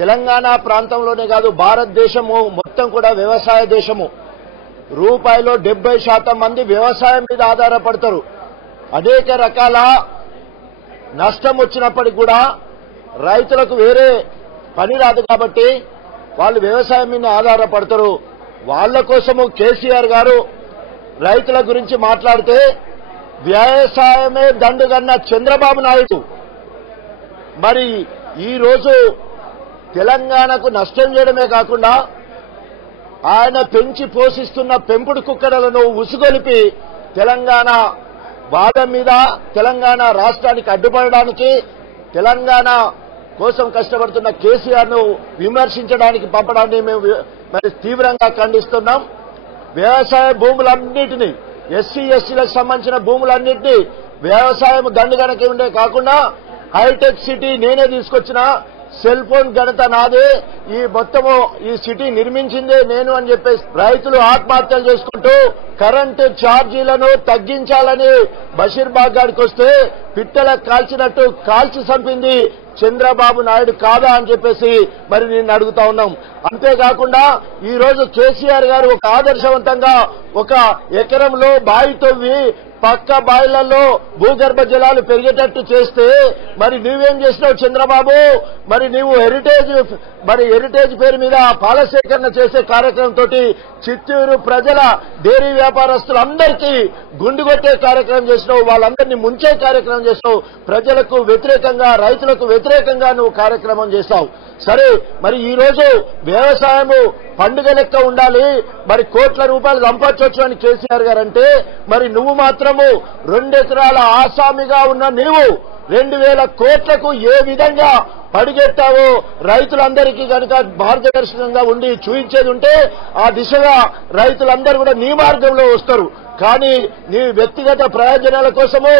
తెలంగాణ ప్రాంతంలోనే కాదు భారతదేశము మొత్తం కూడా వ్యవసాయ దేశము. రూపాయిలో 70% మంది వ్యవసాయం మీద ఆధారపడతారు. అనేక రకాల నష్టం వచ్చినప్పటికీ కూడా రైతులకు వేరే పని రాదు కాబట్టి వాళ్ళు వ్యవసాయం మీద ఆధారపడతారు. వాళ్ళ కోసము కేసీఆర్ గారు రైతుల గురించి మాట్లాడితే వ్యవసాయమే దండుగన్న చంద్రబాబు నాయుడు మరి ఈరోజు తెలంగాణకు నష్టం చేయడమే కాకుండా ఆయన పెంచి పోషిస్తున్న పెంపుడు కుక్కడలను ఉసుగొలిపి తెలంగాణ వాదం మీద తెలంగాణ రాష్ట్రానికి అడ్డుపడడానికి తెలంగాణ కోసం కష్టపడుతున్న కేసీఆర్ ను విమర్శించడానికి పంపడాన్ని మేము మరి తీవ్రంగా ఖండిస్తున్నాం. వ్యవసాయ భూములన్నింటినీ ఎస్సీ ఎస్టీలకు సంబంధించిన భూములన్నింటినీ వ్యవసాయం దండుగనకి ఉండే కాకుండా హైటెక్ సిటీ నేనే తీసుకొచ్చిన, సెల్ ఫోన్ ఘనత నాదే, ఈ మొత్తము ఈ సిటీ నిర్మించిందే నేను అని చెప్పేసి రైతులు ఆత్మహత్యలు చేసుకుంటూ కరెంటు ఛార్జీలను తగ్గించాలని బషీర్బాగ్ గారికి వస్తే పిట్టలకు కాల్చినట్టు కాల్చి చంపింది చంద్రబాబు నాయుడు కాదా అని చెప్పేసి మరి నేను అడుగుతా ఉన్నాం. అంతేకాకుండా ఈ రోజు కేసీఆర్ గారు ఒక ఆదర్శవంతంగా ఒక ఎకరంలో బావి తవ్వి పక్క బాయిలలో భూగర్భ జలాలు పెరిగేటట్టు చేస్తే మరి నువ్వేం చేసినావు చంద్రబాబు? మరి నీవు హెరిటేజ్ పేరు మీద పాల సేకరణ చేసే కార్యక్రమంతో చిత్తూరు ప్రజల డైరీ వ్యాపారస్తులందరికీ గుండుగొట్టే కార్యక్రమం చేసినావు, వాళ్ళందరినీ ముంచే కార్యక్రమం చేసినావు, ప్రజలకు వ్యతిరేకంగా రైతులకు వ్యతిరేకంగా నువ్వు కార్యక్రమం చేస్తావు. సరే, మరి ఈ రోజు వ్యవసాయము పండుగ లెక్క ఉండాలి, మరి కోట్ల రూపాయలు సంపాదించవచ్చు అని కేసీఆర్ గారు అంటే మరి నువ్వు మాత్రము 2 ఎకరాల ఆసామిగా ఉన్న నీవు 2000 కోట్లకు ఏ విధంగా పడిగెట్టావో రైతులందరికీ కనుక మార్గదర్శకంగా ఉండి చూపించేది ఉంటే ఆ దిశగా రైతులందరూ కూడా నీ మార్గంలో వస్తారు. కానీ నీ వ్యక్తిగత ప్రయోజనాల కోసము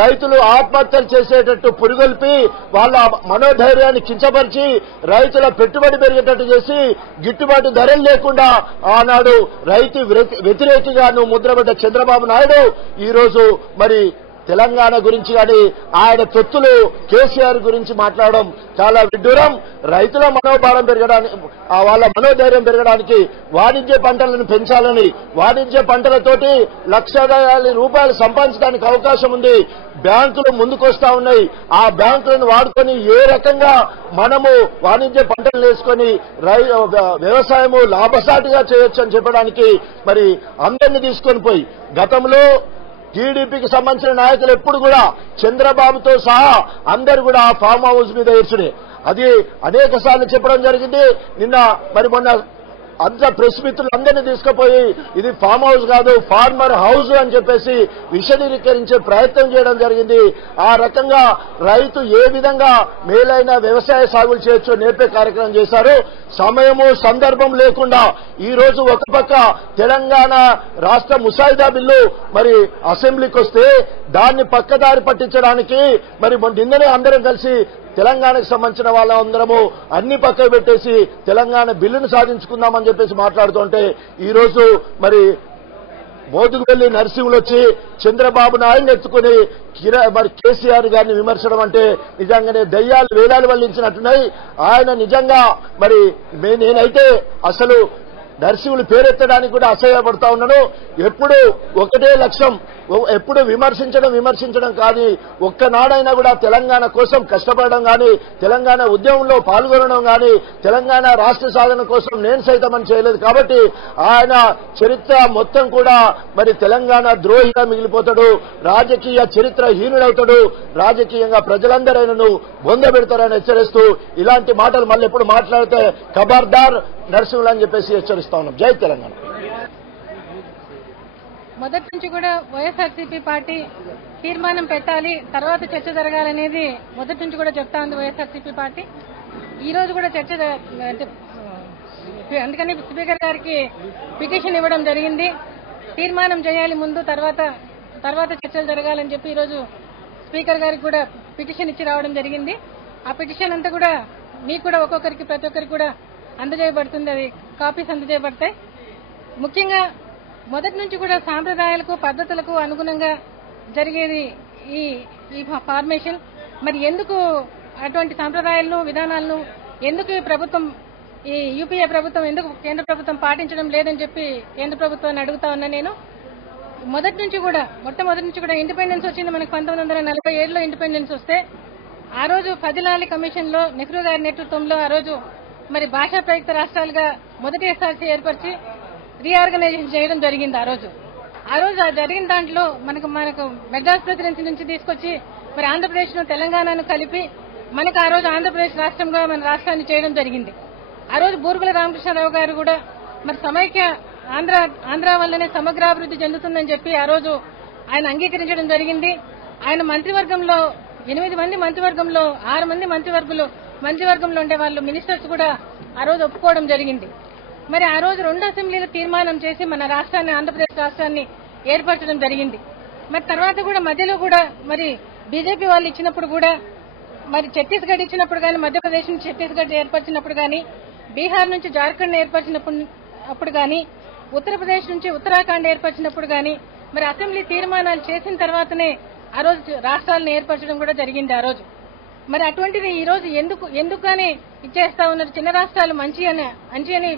రైతులు ఆత్మహత్యలు చేసేటట్టు పురుగొల్పి వాళ్ళ మనోధైర్యాన్ని కించపరిచి రైతుల పెట్టుబడి పెరిగేటట్టు చేసి గిట్టుబాటు ధరలు లేకుండా ఆనాడు రైతు వ్యతిరేకిగా నువ్వు ముద్రపడ్డ చంద్రబాబు నాయుడు ఈరోజు మరి తెలంగాణ గురించి కానీ ఆయన తొత్తులు కేసీఆర్ గురించి మాట్లాడడం చాలా విడ్డూరం. రైతుల మనోభారం పెరగడానికి, వాళ్ళ మనోధైర్యం పెరగడానికి వాణిజ్య పంటలను పెంచాలని, వాణిజ్య పంటలతోటి ₹1,00,000 సంపాదించడానికి అవకాశం ఉంది. బ్యాంకులు ముందుకొస్తా ఉన్నాయి. ఆ బ్యాంకులను వాడుకొని ఏ రకంగా మనము వాణిజ్య పంటలు వేసుకొని వ్యవసాయము లాభసాటిగా చేయొచ్చు అని చెప్పడానికి మరి అందరినీ తీసుకొని పోయి గతంలో టీడీపీకి సంబంధించిన నాయకులు ఎప్పుడు కూడా చంద్రబాబుతో సహా అందరూ కూడా ఆ ఫామ్ హౌస్ మీద ఏడ్చుడే. అది అనేక సార్లు చెప్పడం జరిగింది. నిన్న మరి మొన్న అంత ప్రెస్ మిత్రులు అందరినీ తీసుకుపోయి ఇది ఫామ్ హౌస్ కాదు ఫార్మర్ హౌస్ అని చెప్పేసి విశదీకరించే ప్రయత్నం చేయడం జరిగింది. ఆ రకంగా రైతు ఏ విధంగా మేలైన వ్యవసాయ సాగులు చేయొచ్చో నేర్పే కార్యక్రమం చేశారు. సమయము సందర్భం లేకుండా ఈ రోజు ఒక పక్క తెలంగాణ రాష్ట్ర ముసాయిదా బిల్లు మరి అసెంబ్లీకి వస్తే దాన్ని పక్కదారి పట్టించడానికి మరి నిన్ననే అందరం కలిసి తెలంగాణకు సంబంధించిన వాళ్ళందరము అన్ని పక్కకు పెట్టేసి తెలంగాణ బిల్లును సాధించుకుందామని చెప్పేసి మాట్లాడుతుంటే ఈరోజు మరి మోదుగుపల్లి నరసింహులు వచ్చి చంద్రబాబు నాయుడిని ఎత్తుకుని మరి కేసీఆర్ గారిని విమర్శడం అంటే నిజంగానే దయ్యాలు వేలాలు వల్లించినట్టున్నాయి. ఆయన నిజంగా మరి నేనైతే అసలు నరసింహులు పేరెత్తడానికి కూడా అసహ్యపడతా ఉన్నాను. ఎప్పుడు ఒకటే లక్ష్యం, ఎప్పుడు విమర్శించడం కానీ ఒక్కనాడైనా కూడా తెలంగాణ కోసం కష్టపడడం కానీ తెలంగాణ ఉద్యమంలో పాల్గొనడం కానీ తెలంగాణ రాష్ట్ర సాధన కోసం నేను సైతం అని చేయలేదు. కాబట్టి ఆయన చరిత్ర మొత్తం కూడా మరి తెలంగాణ ద్రోహిగా మిగిలిపోతాడు, రాజకీయ చరిత్రహీనుడవుతాడు, రాజకీయంగా ప్రజలందరైనను బొందబెడతారని హెచ్చరిస్తూ ఇలాంటి మాటలు మళ్ళీ ఎప్పుడు మాట్లాడితే ఖబర్దార్ నరసింహులు అని చెప్పేసి హెచ్చరిస్తా ఉన్నాం. జై తెలంగాణ. మొదటి నుంచి కూడా వైఎస్ఆర్సీపీ పార్టీ తీర్మానం పెట్టాలి, తర్వాత చర్చ జరగాలనేది మొదటి నుంచి కూడా చెప్తా ఉంది వైఎస్ఆర్సీపీ పార్టీ. ఈ రోజు కూడా చర్చ అందుకని స్పీకర్ గారికి పిటిషన్ ఇవ్వడం జరిగింది. తీర్మానం చేయాలి ముందు, తర్వాత చర్చలు జరగాలని చెప్పి ఈరోజు స్పీకర్ గారికి కూడా పిటిషన్ ఇచ్చి రావడం జరిగింది. ఆ పిటిషన్ అంతా కూడా మీకు కూడా ఒక్కొక్కరికి ప్రతి ఒక్కరికి కూడా అందజేయబడుతుంది, అది కాపీస్ అందజేయబడతాయి. ముఖ్యంగా మొదటి నుంచి కూడా సాంప్రదాయాలకు పద్ధతులకు అనుగుణంగా జరిగేది ఈ ఫార్మేషన్. మరి ఎందుకు అటువంటి సాంప్రదాయాలను విధానాలను ఎందుకు ఈ ప్రభుత్వం ఈ యూపీఏ ప్రభుత్వం ఎందుకు కేంద్ర ప్రభుత్వం పాటించడం లేదని చెప్పి కేంద్ర ప్రభుత్వాన్ని అడుగుతా ఉన్నా నేను. మొట్టమొదటి నుంచి కూడా ఇండిపెండెన్స్ వచ్చింది మనకు 1947లో ఇండిపెండెన్స్ వస్తే ఆ రోజు ఫదిలాలి కమిషన్ లో నెహ్రూ గారి నేతృత్వంలో ఆ రోజు మరి భాషా ప్రయుక్త రాష్ట్రాలుగా మొదటి ఎస్ఆర్సీ ఏర్పరిచి రీఆర్గనైజేషన్ చేయడం జరిగింది. ఆ రోజు జరిగిన దాంట్లో మనకు మెడ్రాస్ ప్రెసిడెన్సీ నుంచి తీసుకొచ్చి మరి ఆంధ్రప్రదేశ్ ను తెలంగాణను కలిపి మనకు ఆ రోజు ఆంధ్రప్రదేశ్ రాష్ట్రంగా మన రాష్ట్రాన్ని చేయడం జరిగింది. ఆ రోజు బూరుగుల రామకృష్ణారావు గారు కూడా మరి సమైక్య ఆంధ్ర వల్లనే సమగ్రాభివృద్ధి చెందుతుందని చెప్పి ఆ రోజు ఆయన అంగీకరించడం జరిగింది. ఆయన మంత్రివర్గంలో 8 మంది మంత్రివర్గంలో 6 మంది మంత్రివర్గంలో ఉండే వాళ్ళు మినిస్టర్స్ కూడా ఆ రోజు ఒప్పుకోవడం జరిగింది. మరి ఆ రోజు 2 అసెంబ్లీలు తీర్మానం చేసి మన రాష్ట్రాన్ని ఆంధ్రప్రదేశ్ రాష్ట్రాన్ని ఏర్పరచడం జరిగింది. మరి తర్వాత కూడా మధ్యలో కూడా మరి బీజేపీ వాళ్ళు ఇచ్చినప్పుడు కూడా మరి ఛత్తీస్గఢ్ ఇచ్చినప్పుడు కానీ మధ్యప్రదేశ్ నుంచి ఛత్తీస్గఢ్ ఏర్పరిచినప్పుడు కానీ బీహార్ నుంచి జార్ఖండ్ ఏర్పరిచినప్పుడు కానీ ఉత్తరప్రదేశ్ నుంచి ఉత్తరాఖండ్ ఏర్పరిచినప్పుడు కానీ మరి అసెంబ్లీ తీర్మానాలు చేసిన తర్వాతనే ఆ రోజు రాష్ట్రాలను ఏర్పరచడం కూడా జరిగింది. ఆ రోజు మరి అటువంటిది ఈ రోజు ఎందుకని ఇచ్చేస్తా ఉన్నారు. చిన్న రాష్ట్రాలు మంచి అని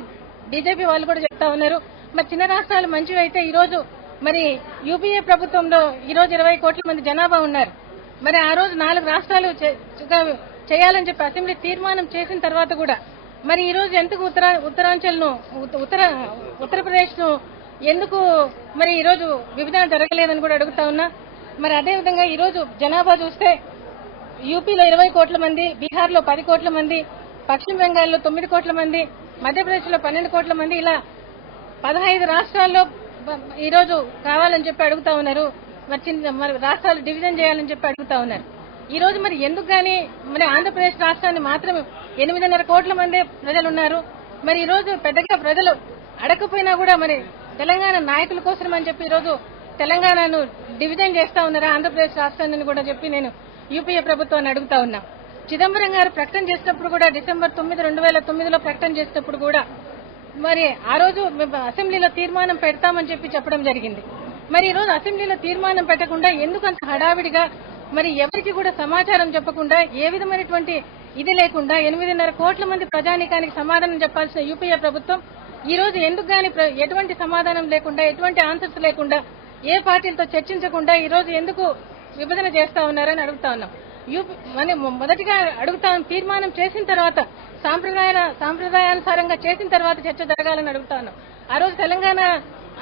బీజేపీ వాళ్ళు కూడా చెప్తా ఉన్నారు. మరి చిన్న రాష్ట్రాలు మంచివి అయితే ఈ రోజు మరి యూపీఏ ప్రభుత్వంలో ఈ రోజు 20 కోట్ల మంది జనాభా ఉన్నారు. మరి ఆ రోజు 4 రాష్ట్రాలు చేయాలని చెప్పి అసెంబ్లీ తీర్మానం చేసిన తర్వాత కూడా మరి ఈ రోజు ఎందుకు ఉత్తరాంచల్ను ఉత్తరప్రదేశ్ ను ఎందుకు మరి ఈ రోజు విభజన జరగలేదని కూడా అడుగుతా ఉన్నా. మరి అదేవిధంగా ఈ రోజు జనాభా చూస్తే యూపీలో 20 కోట్ల మంది, బీహార్లో 10 కోట్ల మంది, పశ్చిమ బెంగాల్లో 9 కోట్ల మంది, మధ్యప్రదేశ్లో 12 కోట్ల మంది, ఇలా 15 రాష్ట్రాల్లో ఈ రోజు కావాలని చెప్పి అడుగుతా ఉన్నారు. మరి రాష్ట్రాలు డివిజన్ చేయాలని చెప్పి అడుగుతా ఉన్నారు. ఈ రోజు మరి ఎందుకు గానీ మరి ఆంధ్రప్రదేశ్ రాష్ట్రాన్ని మాత్రమే 8.5 కోట్ల మంది ప్రజలు ఉన్నారు. మరి ఈ రోజు పెద్దగా ప్రజలు అడగకపోయినా కూడా మరి తెలంగాణ నాయకుల కోసం అని చెప్పి ఈ రోజు తెలంగాణను డివిజన్ చేస్తా ఉన్నారా ఆంధ్రప్రదేశ్ రాష్ట్రాన్ని కూడా చెప్పి నేను యూపీఏ ప్రభుత్వాన్ని అడుగుతా ఉన్నా. చిదంబరం గారు ప్రకటన చేసినప్పుడు కూడా డిసెంబర్ 9, 2009లో ప్రకటన చేసినప్పుడు కూడా మరి ఆ రోజు అసెంబ్లీలో తీర్మానం పెడతామని చెప్పడం జరిగింది. మరి ఈ రోజు అసెంబ్లీలో తీర్మానం పెట్టకుండా ఎందుకు అంత హడావిడిగా మరి ఎవరికి కూడా సమాచారం చెప్పకుండా ఏ విధమైనటువంటి ఇది లేకుండా 8.5 కోట్ల మంది ప్రజానీకానికి సమాధానం చెప్పాల్సిన యూపీఏ ప్రభుత్వం ఈ రోజు ఎందుకు గానీ ఎటువంటి సమాధానం లేకుండా ఎటువంటి ఆన్సర్స్ లేకుండా ఏ పార్టీలతో చర్చించకుండా ఈ రోజు ఎందుకు విభజన చేస్తా ఉన్నారని అడుగుతా ఉన్నాం. మొదటిగా అడుగుతా తీర్మానం చేసిన తర్వాత సాంప్రదాయానుసారంగా చేసిన తర్వాత చర్చ జరగాలని అడుగుతా ఉన్నాం.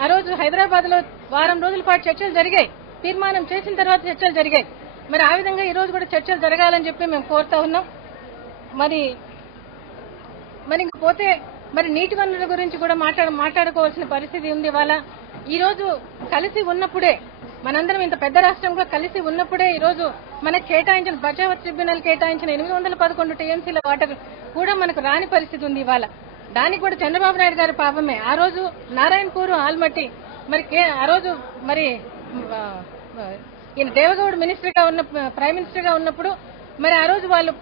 ఆ రోజు హైదరాబాద్ లో వారం రోజుల పాటు చర్చలు జరిగాయి. తీర్మానం చేసిన తర్వాత చర్చలు జరిగాయి. మరి ఆ విధంగా ఈ రోజు కూడా చర్చలు జరగాలని చెప్పి మేము కోరుతా ఉన్నాం. మరి ఇంకపోతే మరి నీటి వనరుల గురించి కూడా మాట్లాడుకోవాల్సిన పరిస్థితి ఉంది. ఇవాళ ఈ రోజు కలిసి ఉన్నప్పుడే మనందరం ఇంత పెద్ద రాష్ట్రంగా కలిసి ఉన్నప్పుడే ఈ రోజు మనకు కేటాయించిన బచావ్ ట్రిబ్యునల్ కేటాయించిన 811 టీఎంసీల వాటర్ కూడా మనకు రాని పరిస్థితి ఉంది. ఇవాళ దానికి కూడా చంద్రబాబు నాయుడు గారి పాపమే. ఆ రోజు నారాయణపూర్, ఆల్మట్టి మరి ఆ రోజు మరి ఈయన దేవగౌడ్ ప్రైమ్ మినిస్టర్ గా ఉన్నప్పుడు మరి ఆ రోజు వాళ్ళు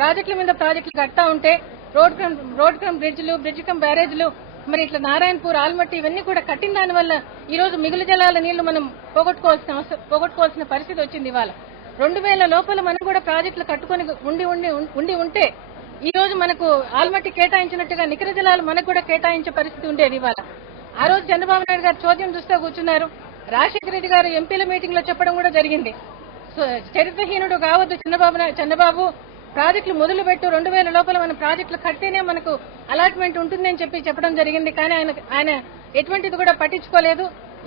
ప్రాజెక్టుల మీద ప్రాజెక్టులు కడతా ఉంటే రోడ్ కమ్ బ్రిడ్జ్ కమ్ బ్యారేజ్లు మరి ఇట్లా నారాయణపూర్, ఆల్మట్టి ఇవన్నీ కూడా కట్టిన దానివల్ల ఈ రోజు మిగులు జలాల నీళ్లు మనం పోగొట్టుకోవాల్సిన పరిస్థితి వచ్చింది. ఇవాళ 2000 లోపల మనం కూడా ప్రాజెక్టులు కట్టుకుని ఉండి ఉంటే ఈ రోజు మనకు ఆల్మట్టి కేటాయించినట్టుగా నికర జలాలు మనకు కూడా కేటాయించే పరిస్థితి ఉండేది. ఇవాళ ఆ రోజు చంద్రబాబు నాయుడు గారు చోద్యం చూస్తూ కూర్చున్నారు. రాజశేఖర రెడ్డి గారు ఎంపీల మీటింగ్ లో చెప్పడం కూడా జరిగింది. చరిత్రహీనుడు కావద్దు చంద్రబాబు, ప్రాజెక్టులు మొదలుపెట్టు, 2000 లోపల మన ప్రాజెక్టులు కడితేనే మనకు అలాట్మెంట్ ఉంటుందని చెప్పడం జరిగింది. కానీ ఆయన ఎటువంటిది కూడా పట్టించుకోలేదు.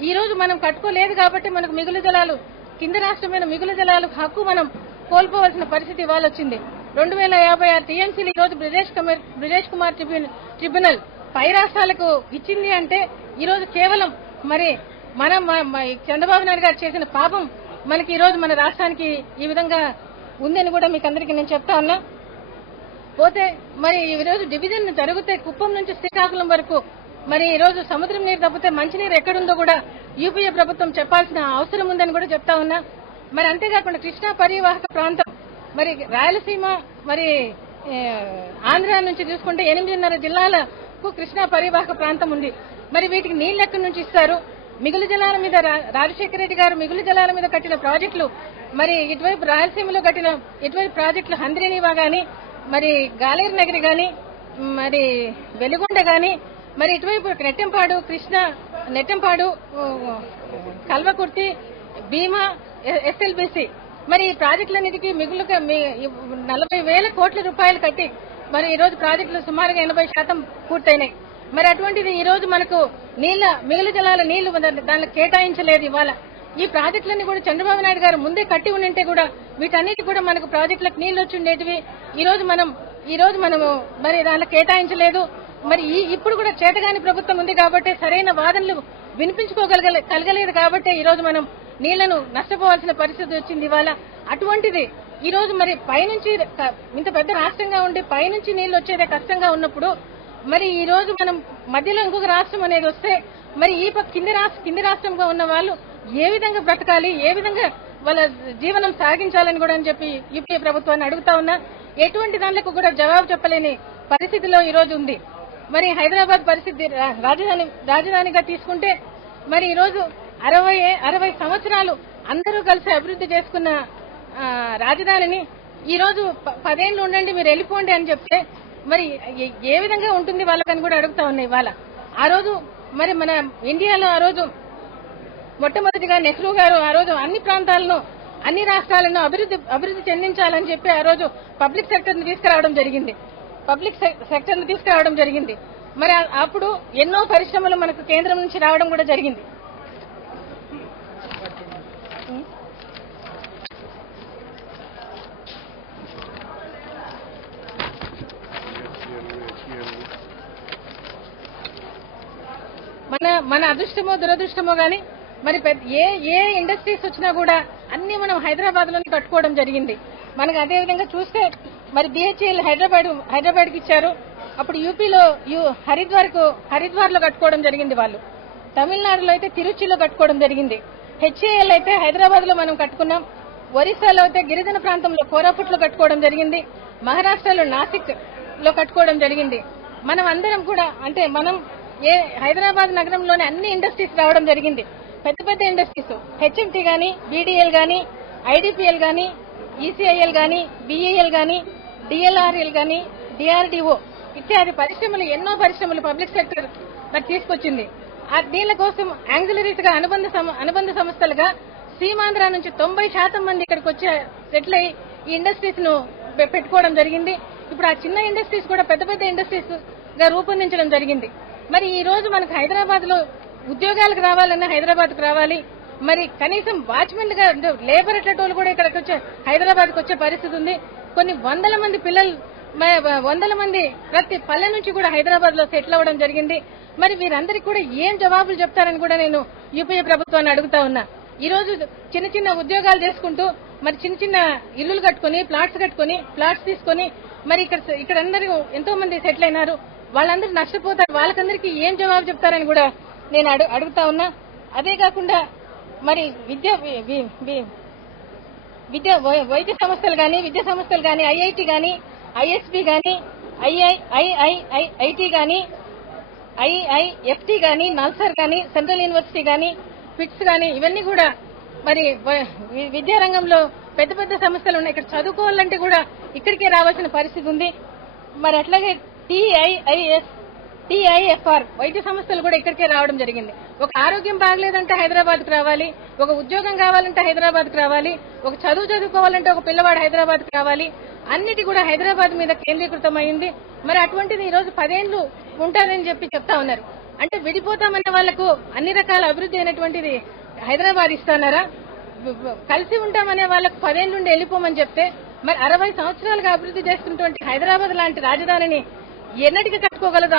ఈ రోజు మనం కట్టుకోలేదు కాబట్టి మనకు మిగులు జలాలు కింద రాష్ట్రమైన మిగులు జలాలు హక్కు మనం కోల్పోవలసిన పరిస్థితి ఇవాళ వచ్చింది. 2056 టీఎంసీలు ఈ రోజు బ్రిజేష్ కుమార్ ట్రిబ్యునల్ పై రాష్ట్రాలకు ఇచ్చింది అంటే ఈ రోజు కేవలం మరి మనం చంద్రబాబు నాయుడు గారు చేసిన పాపం మనకి ఈ రోజు మన రాష్ట్రానికి ఈ విధంగా ఉందని కూడా మీకు అందరికీ నేను చెప్తా ఉన్నా. పోతే మరి ఈ రోజు డివిజన్ జరిగితే కుప్పం నుంచి శ్రీకాకుళం వరకు మరి ఈ రోజు సముద్రం నీరు తప్పితే మంచినీరు ఎక్కడుందో కూడా యూపీఏ ప్రభుత్వం చెప్పాల్సిన అవసరం ఉందని కూడా చెప్తా ఉన్నా. మరి అంతేకాకుండా కృష్ణా పరివాహక ప్రాంతం మరి రాయలసీమ మరి ఆంధ్ర నుంచి చూసుకుంటే 8.5 జిల్లాలకు కృష్ణా పరివాహక ప్రాంతం ఉంది. మరి వీటికి నీళ్లు ఎక్కడి నుంచి ఇస్తారు? మిగులు జలాల మీద రాజశేఖర రెడ్డి గారు మిగులు జలాల మీద కట్టిన ప్రాజెక్టులు, మరి ఇటువైపు రాయలసీమలో కట్టిన ఇటువైపు ప్రాజెక్టులు హంద్రీనీవా గాని, మరి గాలేరు నగరి గాని, మరి వెలుగొండ గాని, మరి ఇటువైపు నెట్టెంపాడు, కృష్ణ నెట్టెంపాడు, కల్వకుర్తి, భీమా, ఎస్ఎల్బిసి, మరి ఈ ప్రాజెక్టులన్నిటికీ మిగులుగా 40,000 కోట్ల రూపాయలు కట్టి మరి ఈ రోజు ప్రాజెక్టులు సుమారుగా 80% పూర్తయినాయి. మరి అటువంటిది ఈ రోజు మనకు మిగులు జలాల నీళ్లు దానిలో కేటాయించలేదు. ఇవాళ ఈ ప్రాజెక్టులన్నీ కూడా చంద్రబాబు నాయుడు గారు ముందే కట్టి ఉంటే కూడా వీటన్నిటి కూడా మనకు ప్రాజెక్టులకు నీళ్లు వచ్చి ఉండేటివి. ఈ రోజు మనము మరి దానిలో కేటాయించలేదు. మరి ఇప్పుడు కూడా చేతగాని ప్రభుత్వం ఉంది కాబట్టి సరైన వాదనలు వినిపించుకోగలగలేదు కాబట్టి ఈ రోజు మనం నీళ్లను నష్టపోవాల్సిన పరిస్థితి వచ్చింది ఇవాళ. అటువంటిది ఈ రోజు మరి పైనుంచి ఇంత పెద్ద రాష్ట్రంగా ఉండి పైనుంచి నీళ్లు వచ్చేదే కష్టంగా ఉన్నప్పుడు మరి ఈ రోజు మనం మధ్యలో ఇంకొక రాష్ట్రం అనేది వస్తే మరి ఈ కింది రాష్ట్రంగా ఉన్న వాళ్ళు ఏ విధంగా బ్రతకాలి, ఏ విధంగా వాళ్ళ జీవనం సాగించాలని కూడా అని చెప్పి యూపీఏ ప్రభుత్వాన్ని అడుగుతా ఉన్నా. ఎటువంటి దానిలకు కూడా జవాబు చెప్పలేని పరిస్థితిలో ఈ రోజు ఉంది. మరి హైదరాబాద్ పరిస్థితి రాజధానిగా తీసుకుంటే మరి ఈ రోజు 60 సంవత్సరాలు అందరూ కలిసి అభివృద్ధి చేసుకున్న రాజధానిని ఈ రోజు 10 ఏళ్లు ఉండండి మీరు వెళ్ళిపోండి అని చెప్తే మరి ఏ విధంగా ఉంటుంది వాళ్ళకని కూడా అడుగుతా ఉన్నాయి. ఇవాళ ఆ రోజు మరి మన ఇండియాలో ఆ రోజు మొట్టమొదటిగా నెహ్రూ గారు ఆ రోజు అన్ని ప్రాంతాలను అన్ని రాష్ట్రాలను అభివృద్ధి చెందించాలని చెప్పి ఆ రోజు పబ్లిక్ సెక్టర్ ని తీసుకురావడం జరిగింది. మరి అప్పుడు ఎన్నో పరిశ్రమలు మనకు కేంద్రం నుంచి రావడం కూడా జరిగింది. మన అదృష్టమో దురదృష్టమో గాని మరి ఏ ఇండస్ట్రీస్ వచ్చినా కూడా అన్ని మనం హైదరాబాద్ లోనే కట్టుకోవడం జరిగింది. మనకు అదే విధంగా చూస్తే మరి బిహెచ్ఎల్ హైదరాబాద్ కి ఇచ్చారు. అప్పుడు యూపీలో హరిద్వార్ లో కట్టుకోవడం జరిగింది వాళ్ళు. తమిళనాడులో అయితే తిరుచిలో కట్టుకోవడం జరిగింది. హెచ్ఏఎల్ అయితే హైదరాబాద్ లో మనం కట్టుకున్నాం. ఒరిస్సాలో అయితే గిరిజన ప్రాంతంలో కోరాపుట్ లో కట్టుకోవడం జరిగింది. మహారాష్ట్రలో నాసిక్ లో కట్టుకోవడం జరిగింది. మనం అందరం కూడా అంటే మనం హైదరాబాద్ నగరంలోని అన్ని ఇండస్ట్రీస్ రావడం జరిగింది. పెద్ద ఇండస్ట్రీస్ హెచ్ఎంటీ గానీ, బీడీఎల్ గానీ, ఐడిపిఎల్ గానీ, ఈసీఐఎల్ గానీ, బీఈఎల్ గానీ, డిఎల్ఆర్ఎల్ గానీ, డిఆర్డీఓ ఇత్యాది పరిశ్రమలు ఎన్నో పరిశ్రమలు పబ్లిక్ సెక్టర్ మరి తీసుకొచ్చింది. దీనిల కోసం యాంగ్జిలరీస్ గా అనుబంధ సంస్థలుగా సీమాంధ్ర నుంచి 90% మంది ఇక్కడికి వచ్చి సెటిల్ అయ్యి ఈ ఇండస్ట్రీస్ ను పెట్టుకోవడం జరిగింది. ఇప్పుడు ఆ చిన్న ఇండస్ట్రీస్ కూడా పెద్ద ఇండస్ట్రీస్ గా రూపొందించడం జరిగింది. మరి ఈ రోజు మనకు హైదరాబాద్ లో ఉద్యోగాలకు రావాలన్నా హైదరాబాద్ కు రావాలి. మరి కనీసం వాచ్మెన్ గా లేబర్ అట్లటోళ్ళు కూడా ఇక్కడికి వచ్చే హైదరాబాద్ కు వచ్చే పరిస్థితి ఉంది. కొన్ని వందల మంది ప్రతి పల్లె నుంచి కూడా హైదరాబాద్ లో సెటిల్ అవ్వడం జరిగింది. మరి వీరందరికీ కూడా ఏం జవాబులు చెప్తారని కూడా నేను యూపీఏ ప్రభుత్వాన్ని అడుగుతా ఉన్నా. ఈ రోజు చిన్న ఉద్యోగాలు చేసుకుంటూ మరి చిన్న ఇల్లులు కట్టుకుని ప్లాట్స్ తీసుకుని మరి ఇక్కడ అందరూ ఎంతో మంది సెటిల్ అయినారు. వాళ్ళందరూ నష్టపోతారు. వాళ్ళకందరికీ ఏం జవాబు చెప్తారని కూడా నేను అడుగుతా ఉన్నా. అదే కాకుండా మరి వైద్య సంస్థలు గాని ఐఐటి గాని, ఐఎస్బి గాని, ఐఐఐటి గాని, ఐఐఎఫ్టి గాని, నల్సార్ గాని, సెంట్రల్ యూనివర్సిటీ గాని, ఫిట్స్ గాని ఇవన్నీ కూడా మరి విద్యారంగంలో పెద్ద సంస్థలు ఉన్నాయి. ఇక్కడ చదువుకోవాలంటే కూడా ఇక్కడికే రావాల్సిన పరిస్థితి ఉంది. మరి అట్లాగే టిఐఎఫ్ఆర్ వైద్య సంస్థలు కూడా ఇక్కడికే రావడం జరిగింది. ఒక ఆరోగ్యం బాగలేదంటే హైదరాబాద్ కు రావాలి, ఒక ఉద్యోగం కావాలంటే హైదరాబాద్ కు రావాలి, ఒక చదువుకోవాలంటే ఒక పిల్లవాడు హైదరాబాద్ కు రావాలి. అన్నిటి కూడా హైదరాబాద్ మీద కేంద్రీకృతమైంది. మరి అటువంటిది ఈ రోజు 10 ఏళ్లు ఉంటారని చెప్తా ఉన్నారు. అంటే విడిపోతామనే వాళ్లకు అన్ని రకాల అభివృద్ధి అయినటువంటిది హైదరాబాద్ ఇస్తానారా? కలిసి ఉంటామనే వాళ్లకు 10 ఏళ్ల నుండి వెళ్ళిపోమని చెప్తే మరి 60 సంవత్సరాలుగా అభివృద్ధి చేస్తున్నటువంటి హైదరాబాద్ లాంటి రాజధానిని ఎన్నటికి కట్టుకోగలదు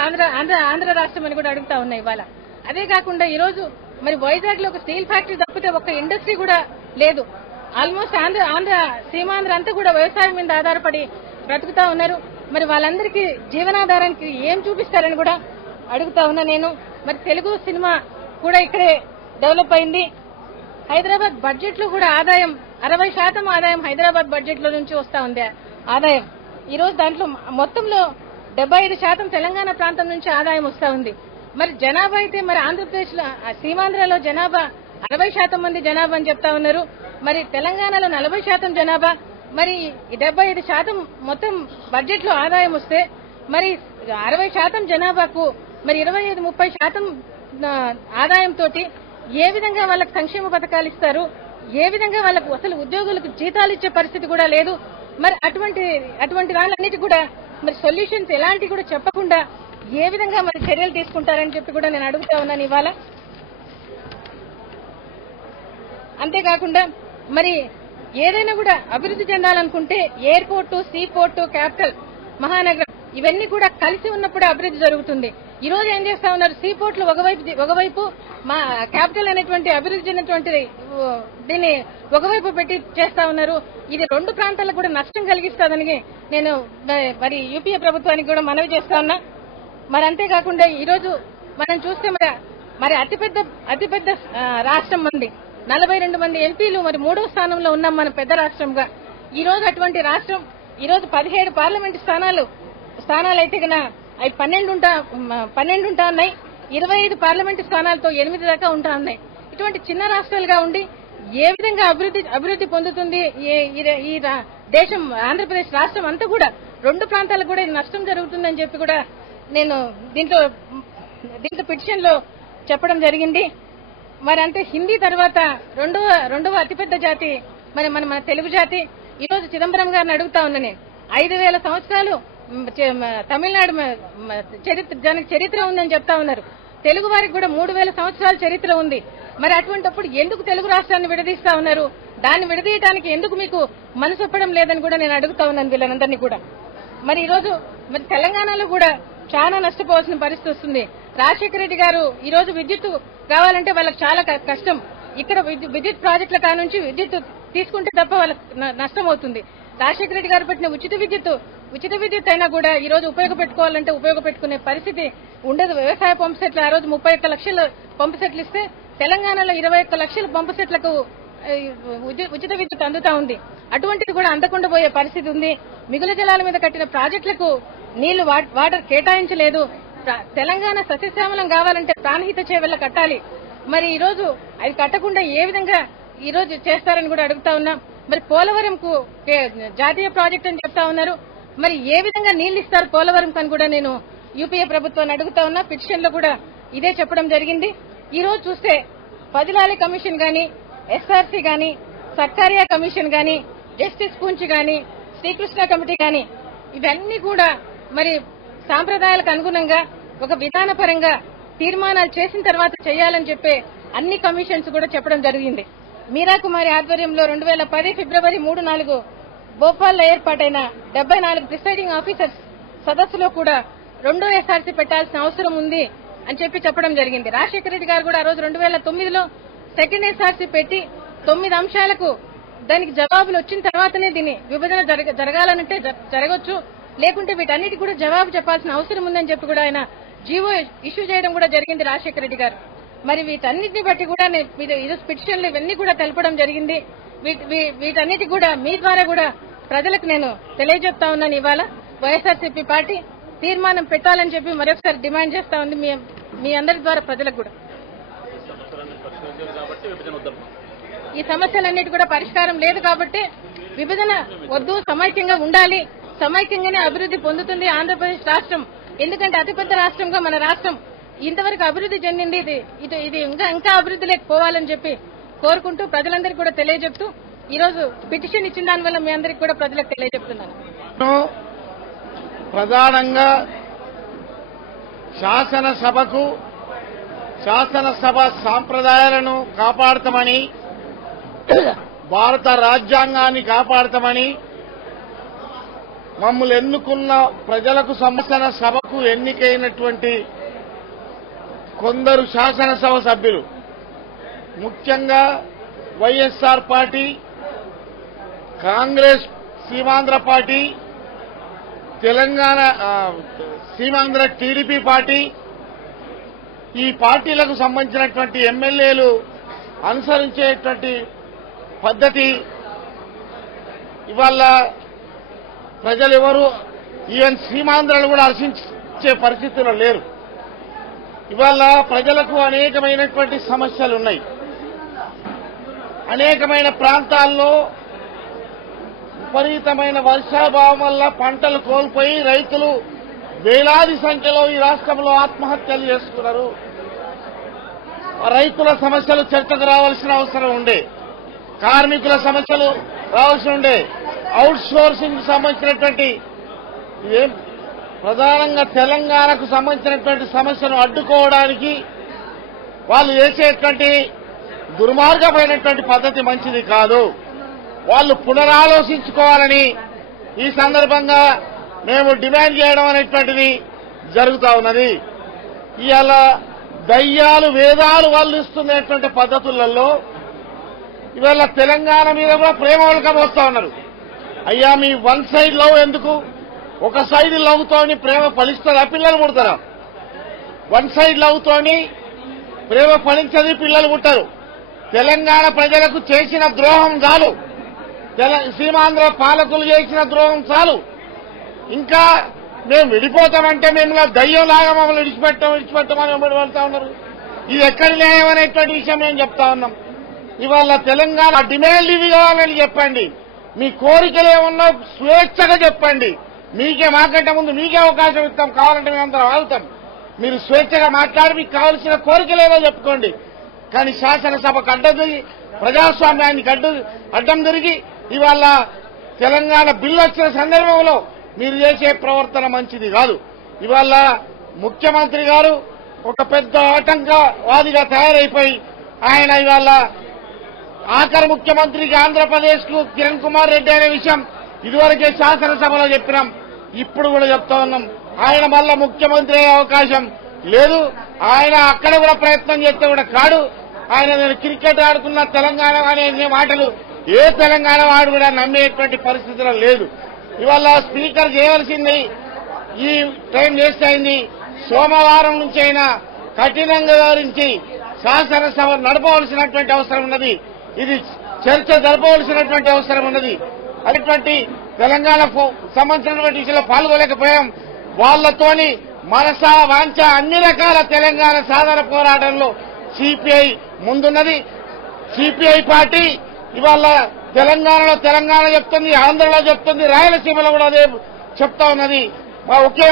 ఆంధ్ర రాష్ట్రం అని కూడా అడుగుతా ఉన్నాయి ఇవాళ. అదే కాకుండా ఈ రోజు మరి వైజాగ్ లో ఒక స్టీల్ ఫ్యాక్టరీ తప్పితే ఒక్క ఇండస్ట్రీ కూడా లేదు. ఆల్మోస్ట్ సీమాంధ్ర అంతా కూడా వ్యవసాయం మీద ఆధారపడి బ్రతుకుతా ఉన్నారు. మరి వాళ్ళందరికీ జీవనాధారానికి ఏం చూపిస్తారని కూడా అడుగుతా ఉన్నా నేను. మరి తెలుగు సినిమా కూడా ఇక్కడే డెవలప్ అయింది. హైదరాబాద్ బడ్జెట్ లో కూడా ఆదాయం 60% ఆదాయం హైదరాబాద్ బడ్జెట్ లో నుంచి వస్తా ఉంది ఆదాయం. ఈ రోజు దాంట్లో మొత్తంలో 75% తెలంగాణ ప్రాంతం నుంచి ఆదాయం వస్తా ఉంది. మరి జనాభా అయితే మరి ఆంధ్రప్రదేశ్ లో సీమాంధ్రలో జనాభా 60% మంది జనాభా అని చెప్తా ఉన్నారు. మరి తెలంగాణలో 40% జనాభా, మరి 75% మొత్తం బడ్జెట్ లో ఆదాయం వస్తే మరి 60% జనాభాకు మరి 25-30% ఆదాయంతో ఏ విధంగా వాళ్ళకి సంక్షేమ పథకాలు ఇస్తారు, ఏ విధంగా వాళ్ళకు అసలు ఉద్యోగులకు జీతాలు ఇచ్చే పరిస్థితి కూడా లేదు. మరి అటువంటి దానిలన్నిటి కూడా మరి సొల్యూషన్స్ ఎలాంటి కూడా చెప్పకుండా ఏ విధంగా మరి చర్యలు తీసుకుంటారని చెప్పి కూడా నేను అడుగుతా ఉన్నాను ఇవాళ. అంతేకాకుండా మరి ఏదైనా కూడా అభివృద్ధి చెందాలనుకుంటే ఎయిర్పోర్టు, సీ పోర్టు, క్యాపిటల్, మహానగరం ఇవన్నీ కూడా కలిసి ఉన్నప్పుడే అభివృద్ధి జరుగుతుంది. ఈ రోజు ఏం చేస్తా ఉన్నారు, సీ పోర్టులు ఒకవైపు మా క్యాపిటల్ అనేటువంటి అభివృద్ధి చెందినటువంటి దీన్ని ఒకవైపు పెట్టి చేస్తా ఉన్నారు. ఇది రెండు ప్రాంతాలకు కూడా నష్టం కలిగిస్తుందని నేను మరి యూపీఏ ప్రభుత్వానికి కూడా మనవి చేస్తా ఉన్నా. మరి అంతేకాకుండా ఈ రోజు మనం చూస్తే మరి అతిపెద్ద రాష్ట్రం మంది 42 మంది ఎంపీలు, మరి 3వ స్థానంలో ఉన్నాం మన పెద్ద రాష్ట్రంగా. ఈ రోజు అటువంటి రాష్ట్రం ఈ రోజు 17 పార్లమెంటు స్థానాలు అయితే కన్నా అవి 12 ఉంటా ఉన్నాయి. 25 పార్లమెంటు స్థానాలతో 8 దాకా ఉంటా ఉన్నాయి. ఇటువంటి చిన్న రాష్ట్రాలుగా ఉండి ఏ విధంగా అభివృద్ధి పొందుతుంది ఈ దేశం, ఆంధ్రప్రదేశ్ రాష్ట్రం అంతా కూడా రెండు ప్రాంతాలకు కూడా నష్టం జరుగుతుందని చెప్పి కూడా నేను దీంట్లో పిటిషన్ లో చెప్పడం జరిగింది. మరి అంటే హిందీ తర్వాత రెండవ అతిపెద్ద జాతి మన తెలుగు జాతి. ఈ రోజు చిదంబరం గారిని అడుగుతా ఉన్నా నేను, 5000 సంవత్సరాలు తమిళనాడు చరిత్ర ఉందని చెప్తా ఉన్నారు. తెలుగు వారికి కూడా 3000 సంవత్సరాల చరిత్ర ఉంది. మరి అటువంటిప్పుడు ఎందుకు తెలుగు రాష్ట్రాన్ని విడదీస్తా ఉన్నారు? దాన్ని విడదీయడానికి ఎందుకు మీకు మనసు ఒప్పడం లేదని కూడా నేను అడుగుతా ఉన్నాను వీళ్ళందరినీ కూడా. మరి ఈ రోజు మరి తెలంగాణలో కూడా చాలా నష్టపోవాల్సిన పరిస్థితి వస్తుంది. రాజశేఖర రెడ్డి గారు ఈ రోజు విద్యుత్ కావాలంటే వాళ్ళకి చాలా కష్టం. ఇక్కడ విద్యుత్ ప్రాజెక్టుల కానుంచి విద్యుత్ తీసుకుంటే తప్ప వాళ్ళకి నష్టం అవుతుంది. రాజశేఖర రెడ్డి గారు పెట్టిన ఉచిత విద్యుత్ అయినా కూడా ఈ రోజు ఉపయోగపెట్టుకోవాలంటే ఉపయోగపెట్టుకునే పరిస్థితి ఉండదు. వ్యవసాయ పంపు సెట్లు ఆ రోజు 31 లక్షల పంపు సెట్లు ఇస్తే తెలంగాణలో 21 లక్షల పంపు సెట్లకు ఉచిత విద్యుత్ అందుతా ఉంది. అటువంటిది కూడా అందకుండా పోయే పరిస్థితి ఉంది. మిగులు జలాల మీద కట్టిన ప్రాజెక్టులకు నీళ్లు వాటర్ కేటాయించలేదు. తెలంగాణ సస్యశ్యామలం కావాలంటే ప్రాణహిత చేవెళ్ల కట్టాలి. మరి ఈ రోజు అది కట్టకుండా ఏ విధంగా ఈ రోజు చేస్తారని కూడా అడుగుతా ఉన్నాం. మరి పోలవరంకు జాతీయ ప్రాజెక్ట్ అని చెప్తా ఉన్నారు. మరి ఏ విధంగా నీళ్లు ఇస్తారు పోలవరం అని కూడా నేను యూపీఏ ప్రభుత్వాన్ని అడుగుతా ఉన్నా. పిటిషన్ లో కూడా ఇదే చెప్పడం జరిగింది. ఈ రోజు చూస్తే పదిలాలి కమిషన్ గాని, ఎస్ఆర్సీ గాని, సర్కారియా కమిషన్ గాని, జస్టిస్ పూంచ్ గాని, శ్రీకృష్ణ కమిటీ గాని ఇవన్నీ కూడా మరి సాంప్రదాయాలకు అనుగుణంగా ఒక విధానపరంగా తీర్మానాలు చేసిన తర్వాత చేయాలని చెప్పే అన్ని కమిషన్స్ కూడా చెప్పడం జరిగింది. మీరా కుమారి ఆధ్వర్యంలో 2010 ఫిబ్రవరి 3-4 భోపాల్లో ఏర్పాటైన 74 ప్రిసైడింగ్ ఆఫీసర్స్ సదస్సులో కూడా 2వ ఎస్ఆర్సీ పెట్టాల్సిన అవసరం ఉంది అని చెప్పడం జరిగింది. రాజశేఖర రెడ్డి గారు కూడా ఆ రోజు 2009లో సెకండ్ ఎస్ఆర్సీ పెట్టి 9 అంశాలకు దానికి జవాబులు వచ్చిన తర్వాతనే దీన్ని విభజన జరగాలనంటే జరగవచ్చు, లేకుంటే వీటన్నిటి కూడా జవాబు చెప్పాల్సిన అవసరం ఉందని చెప్పి కూడా ఆయన జీవో ఇష్యూ చేయడం కూడా జరిగింది రాజశేఖర రెడ్డి గారు. మరి వీటన్నిటిని బట్టి కూడా ఈరోజు పిటిషన్లు ఇవన్నీ కూడా తెలపడం జరిగింది. వీటన్నిటి కూడా మీ ద్వారా కూడా ప్రజలకు నేను తెలియజెప్తా ఉన్నాను. ఇవాళ వైఎస్ఆర్సీపీ పార్టీ తీర్మానం పెట్టాలని చెప్పి మరొకసారి డిమాండ్ చేస్తా ఉంది మీ అందరి ద్వారా ప్రజలకు కూడా. ఈ సమస్యలన్నిటి కూడా పరిష్కారం లేదు కాబట్టి విభజన వద్దు, సమైక్యంగా ఉండాలి, సమైక్యంగానే అభివృద్ధి పొందుతుంది ఆంధ్రప్రదేశ్ రాష్ట్రం. ఎందుకంటే అతిపెద్ద రాష్ట్రంగా మన రాష్ట్రం ఇంతవరకు అభివృద్ధి చెందింది. ఇది ఇంకా అభివృద్ధిలోకి పోవాలని చెప్పి కోరుకుంటూ ప్రజలందరికీ కూడా తెలియజెప్తూ ఈ రోజు పిటిషన్ ఇచ్చిన దానివల్ల మీ అందరికీ కూడా ప్రజలకు తెలియజెప్తున్నాను. ప్రధానంగా శాసనసభ సాంప్రదాయాలను కాపాడతామని, భారత రాజ్యాంగాన్ని కాపాడతామని మమ్మల్ని ఎన్నుకున్న ప్రజలకు శాసనసభకు ఎన్నికైనటువంటి కొందరు శాసనసభ సభ్యులు, ముఖ్యంగా YSR party, Congress Seemandhra party, Telangana Seemandhra TDP party, ఈ పార్టీలకు సంబంధించినటువంటి ఎమ్మెల్యేలు అనుసరించేటువంటి పద్ధతి ఇవాళ ప్రజలు ఎవరు ఈవెన్ సీమాంధ్రలు కూడా హర్షించే పరిస్థితుల్లో లేరు. ఇవాళ ప్రజలకు అనేకమైనటువంటి సమస్యలు ఉన్నాయి. అనేకమైన ప్రాంతాల్లో విపరీతమైన వర్షాభావం వల్ల పంటలు కోల్పోయి రైతులు వేలాది సంఖ్యలో ఈ రాష్ట్రంలో ఆత్మహత్యలు చేసుకున్నారు. రైతుల సమస్యలు చర్చకు రావాల్సిన అవసరం ఉండే, కార్మికుల సమస్యలు రావాల్సి ఉండే, అవుట్ సోర్సింగ్ సంబంధించినటువంటి ఇదేం ప్రధానంగా తెలంగాణకు సంబంధించినటువంటి సమస్యను అడ్డుకోవడానికి వాళ్ళు చేసేటువంటి దుర్మార్గమైనటువంటి పద్ధతి మంచిది కాదు. వాళ్ళు పునరాలోచించుకోవాలని ఈ సందర్భంగా మేము డిమాండ్ చేయడం అనేటువంటిది జరుగుతూ ఉన్నది. ఇవాళ దయ్యాలు వేదాలు వాళ్ళు ఇస్తున్నటువంటి పద్ధతులలో ఇవాళ తెలంగాణ మీద కూడా ప్రేమ ఉలకబోస్తా ఉన్నారు. అయ్యా మీ వన్ సైడ్ లవ్ ఎందుకు? ఒక సైడ్ లవ్తోని ప్రేమ ఫలిస్తుందా? పిల్లలు పుడతారా? వన్ సైడ్ లవ్తోని ప్రేమ ఫలించది, పిల్లలు పుట్టరు. తెలంగాణ ప్రజలకు చేసిన ద్రోహం చాలు, సీమాంధ్ర పాలకులు చేసిన ద్రోహం చాలు. ఇంకా మేము విడిపోతామంటే మేము దయ్యంలాగా మమ్మల్ని విడిచిపెట్టమని వెళ్తా ఉన్నారు. ఇది ఎక్కడి న్యాయం అనేటువంటి విషయం మేము చెప్తా ఉన్నాం. ఇవాళ తెలంగాణ డిమాండ్లు ఇవి కావాలని చెప్పండి, మీ కోరికలు ఏమన్నా స్వేచ్ఛగా చెప్పండి. మీకే మాకంటే ముందు మీకే అవకాశం ఇస్తాం, కావాలంటే మేమందరం ఆగుతాం. మీరు స్వేచ్ఛగా మాట్లాడి మీకు కావాల్సిన కోరికలు ఏదో చెప్పుకోండి. కానీ శాసనసభకు అడ్డం తిరిగి, ప్రజాస్వామ్యానికి అడ్డం తిరిగి ఇవాళ తెలంగాణ బిల్లు వచ్చిన సందర్భంలో మీరు చేసే ప్రవర్తన మంచిది కాదు. ఇవాళ ముఖ్యమంత్రి గారు ఒక పెద్ద ఆటంకవాదిగా తయారైపోయి ఆయన ఇవాళ ఆఖరి ముఖ్యమంత్రికి ఆంధ్రప్రదేశ్ కు కిరణ్ కుమార్ రెడ్డి అనే విషయం ఇదివరకే శాసనసభలో చెప్పినాం, ఇప్పుడు కూడా చెప్తా ఉన్నాం. ఆయన మళ్ళా ముఖ్యమంత్రి అయ్యే అవకాశం లేదు. ఆయన అక్కడ కూడా ప్రయత్నం చేస్తే కూడా కాడు. ఆయన నేను క్రికెట్ ఆడుకున్న తెలంగాణ అనే మాటలు ఏ తెలంగాణ వాడు కూడా నమ్మేటువంటి పరిస్థితిలో లేదు. ఇవాళ స్పీకర్ చేయవలసింది ఈ టైం వేస్ట్ అయింది. సోమవారం నుంచి అయినా కఠినంగా వివరించి శాసనసభ నడపవలసినటువంటి అవసరం ఉన్నది. ఇది చర్చ జరపవలసినటువంటి అవసరం ఉన్నది. అటువంటి తెలంగాణ సంబంధించినటువంటి విషయంలో పాల్గొలేకపోయాం. వాళ్లతోని మనస వాంఛ అన్ని రకాల తెలంగాణ సాధన పోరాటంలో సిపిఐ ముందున్నది. సిపిఐ పార్టీ ఇవాళ తెలంగాణలో తెలంగాణ చెప్తుంది, ఆంధ్రలో చెప్తుంది, రాయలసీమలో కూడా అదే చెప్తా ఉన్నది. ఒకే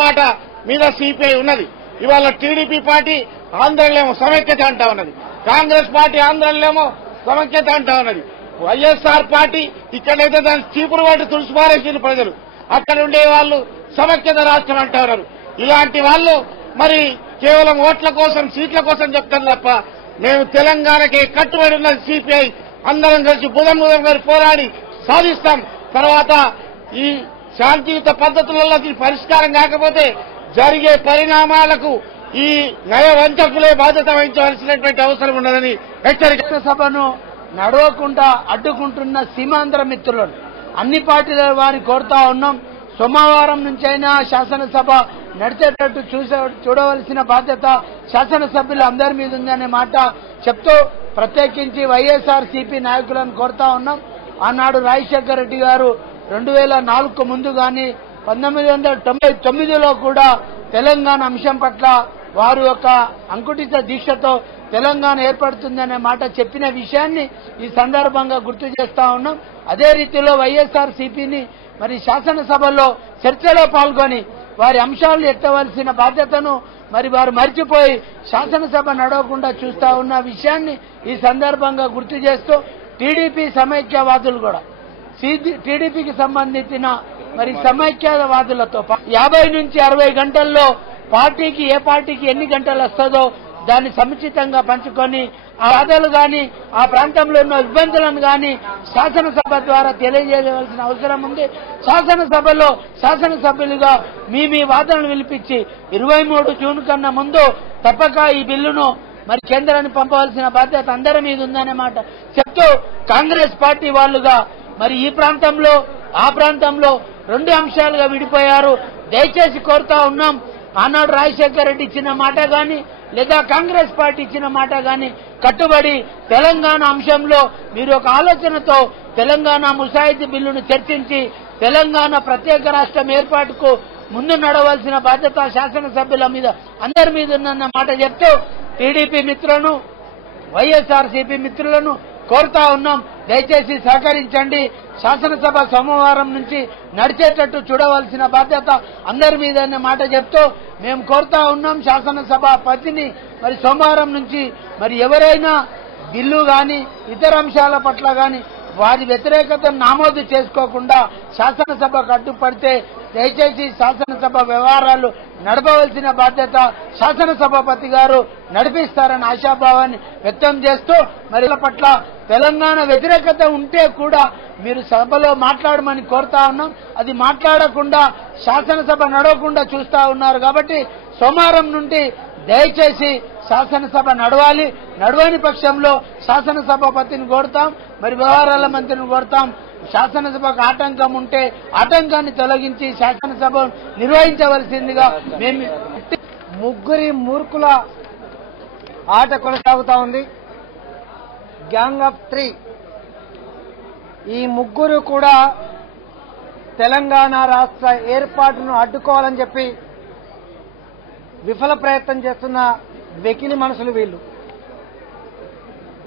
మాట మీద సిపిఐ ఉన్నది. ఇవాళ టీడీపీ పార్టీ ఆంధ్రలోనేమో సమైక్యత అంటా ఉన్నది, కాంగ్రెస్ పార్టీ ఆంధ్రలోనేమో సమైక్యత అంటా ఉన్నది. వైఎస్ఆర్ పార్టీ ఇక్కడైతే దాని చీపురు వాటి తులసిపారేసిన ప్రజలు, అక్కడ ఉండే వాళ్ళు సమైక్యత రాష్ట్రం అంటా ఉన్నారు. ఇలాంటి వాళ్ళు మరి కేవలం ఓట్ల కోసం సీట్ల కోసం చెప్తారు తప్ప మేము తెలంగాణకి కట్టుబడి ఉన్నది సిపిఐ. అందరం కలిసి బుధం గారు పోరాడి సాధిస్తాం. తర్వాత ఈ శాంతియుత పద్ధతులలో పరిష్కారం కాకపోతే జరిగే పరిణామాలకు ఈ నయవంచకులే బాధ్యత వహించవలసినటువంటి అవసరం ఉన్నదని హెచ్చరిక. సభను నడవకుండా అడ్డుకుంటున్న సీమాంధ్ర మిత్రులను అన్ని పార్టీల వారిని కోరుతా ఉన్నాం. సోమవారం నుంచైనా శాసనసభ నడిచేటట్టు చూడవలసిన బాధ్యత శాసనసభ్యులు అందరి మీద ఉందనే మాట చెప్తూ ప్రత్యేకించి వైఎస్ఆర్సీపీ నాయకులను కోరుతా ఉన్నాం. ఆనాడు రాజశేఖర రెడ్డి గారు 2004 ముందు గాని 1999లో కూడా తెలంగాణ అంశం పట్ల వారు ఒక అంకుటిత దీక్షతో తెలంగాణ ఏర్పడుతుందనే మాట చెప్పిన విషయాన్ని ఈ సందర్భంగా గుర్తు చేస్తా ఉన్నాం. అదే రీతిలో వైఎస్ఆర్సీపీని మరి శాసనసభలో చర్చలో పాల్గొని వారి అంశాలు ఎత్తవలసిన బాధ్యతను మరి వారు మర్చిపోయి శాసనసభ నడవకుండా చూస్తా ఉన్న విషయాన్ని ఈ సందర్భంగా గుర్తు చేస్తూ టీడీపీ సమైక్యవాదులు కూడా టీడీపీకి సంబంధించిన మరి సమైక్యవాదులతో 50 నుంచి 60 గంటల్లో పార్టీకి ఏ పార్టీకి ఎన్ని గంటలు వస్తుందో దాన్ని సముచితంగా పంచుకొని ఆ బాధలు గాని ఆ ప్రాంతంలో ఉన్న ఇబ్బందులను గాని శాసనసభ ద్వారా తెలియజేయవలసిన అవసరం ఉంది. శాసనసభలో శాసనసభ్యులుగా మీ వాదనలు వినిపించి 23 జూన్ కన్నా ముందు తప్పక ఈ బిల్లును మరి కేంద్రాన్ని పంపవలసిన బాధ్యత అందరి మీద ఉందనే మాట చెప్తూ కాంగ్రెస్ పార్టీ వాళ్ళుగా మరి ఈ ప్రాంతంలో ఆ ప్రాంతంలో 2 అంశాలుగా విడిపోయారు. దయచేసి కోరుతా ఉన్నాం, ఆనాడు రాజశేఖర రెడ్డి ఇచ్చిన మాట గాని లేదా కాంగ్రెస్ పార్టీ ఇచ్చిన మాట గాని కట్టుబడి తెలంగాణ అంశంలో మీరు ఒక ఆలోచనతో తెలంగాణ ముసాయితీ బిల్లును చర్చించి తెలంగాణ ప్రత్యేక రాష్ట్రం ఏర్పాటుకు ముందు నడవలసిన బాధ్యత శాసనసభ్యుల మీద అందరి మీద ఉందన్న మాట చెప్తూ టీడీపీ మిత్రులను వైఎస్ఆర్సీపీ మిత్రులను కోరుతా ఉన్నాం, దయచేసి సహకరించండి. శాసనసభ సోమవారం నుంచి నడిచేటట్టు చూడవలసిన బాధ్యత అందరి మీద అన్న మాట చెప్తూ మేము కోరుతా ఉన్నాం శాసనసభ పతిని. మరి సోమవారం నుంచి మరి ఎవరైనా బిల్లు గాని ఇతర అంశాల పట్ల గాని వారి వ్యతిరేకతను నమోదు చేసుకోకుండా శాసనసభకు అడ్డుపడితే దయచేసి శాసనసభ వ్యవహారాలు నడపవలసిన బాధ్యత శాసనసభాపతి గారు నడిపిస్తారని ఆశాభావాన్ని వ్యక్తం చేస్తూ మరి పట్ల తెలంగాణ వ్యతిరేకత ఉంటే కూడా మీరు సభలో మాట్లాడమని కోరుతా ఉన్నాం. అది మాట్లాడకుండా శాసనసభ నడవకుండా చూస్తా ఉన్నారు. కాబట్టి సోమవారం నుండి దయచేసి శాసనసభ నడవాలి. నడవని పక్షంలో శాసనసభాపతిని కోరుతాం, మరి వ్యవహారాల మంత్రిని కోరుతాం. శాసనసభకు ఆటంకం ఉంటే ఆటంకాన్ని తొలగించి శాసనసభ నిర్వహించవలసిందిగా మేము ముగ్గురి మూర్ఖుల ఆట కొనసాగుతా ఉంది. Gang of 3. ఈ ముగ్గురు కూడా తెలంగాణ రాష్ట్ర ఏర్పాటును అడ్డుకోవాలని చెప్పి విఫల ప్రయత్నం చేస్తున్న వెకిలి మనుషులు వీళ్ళు.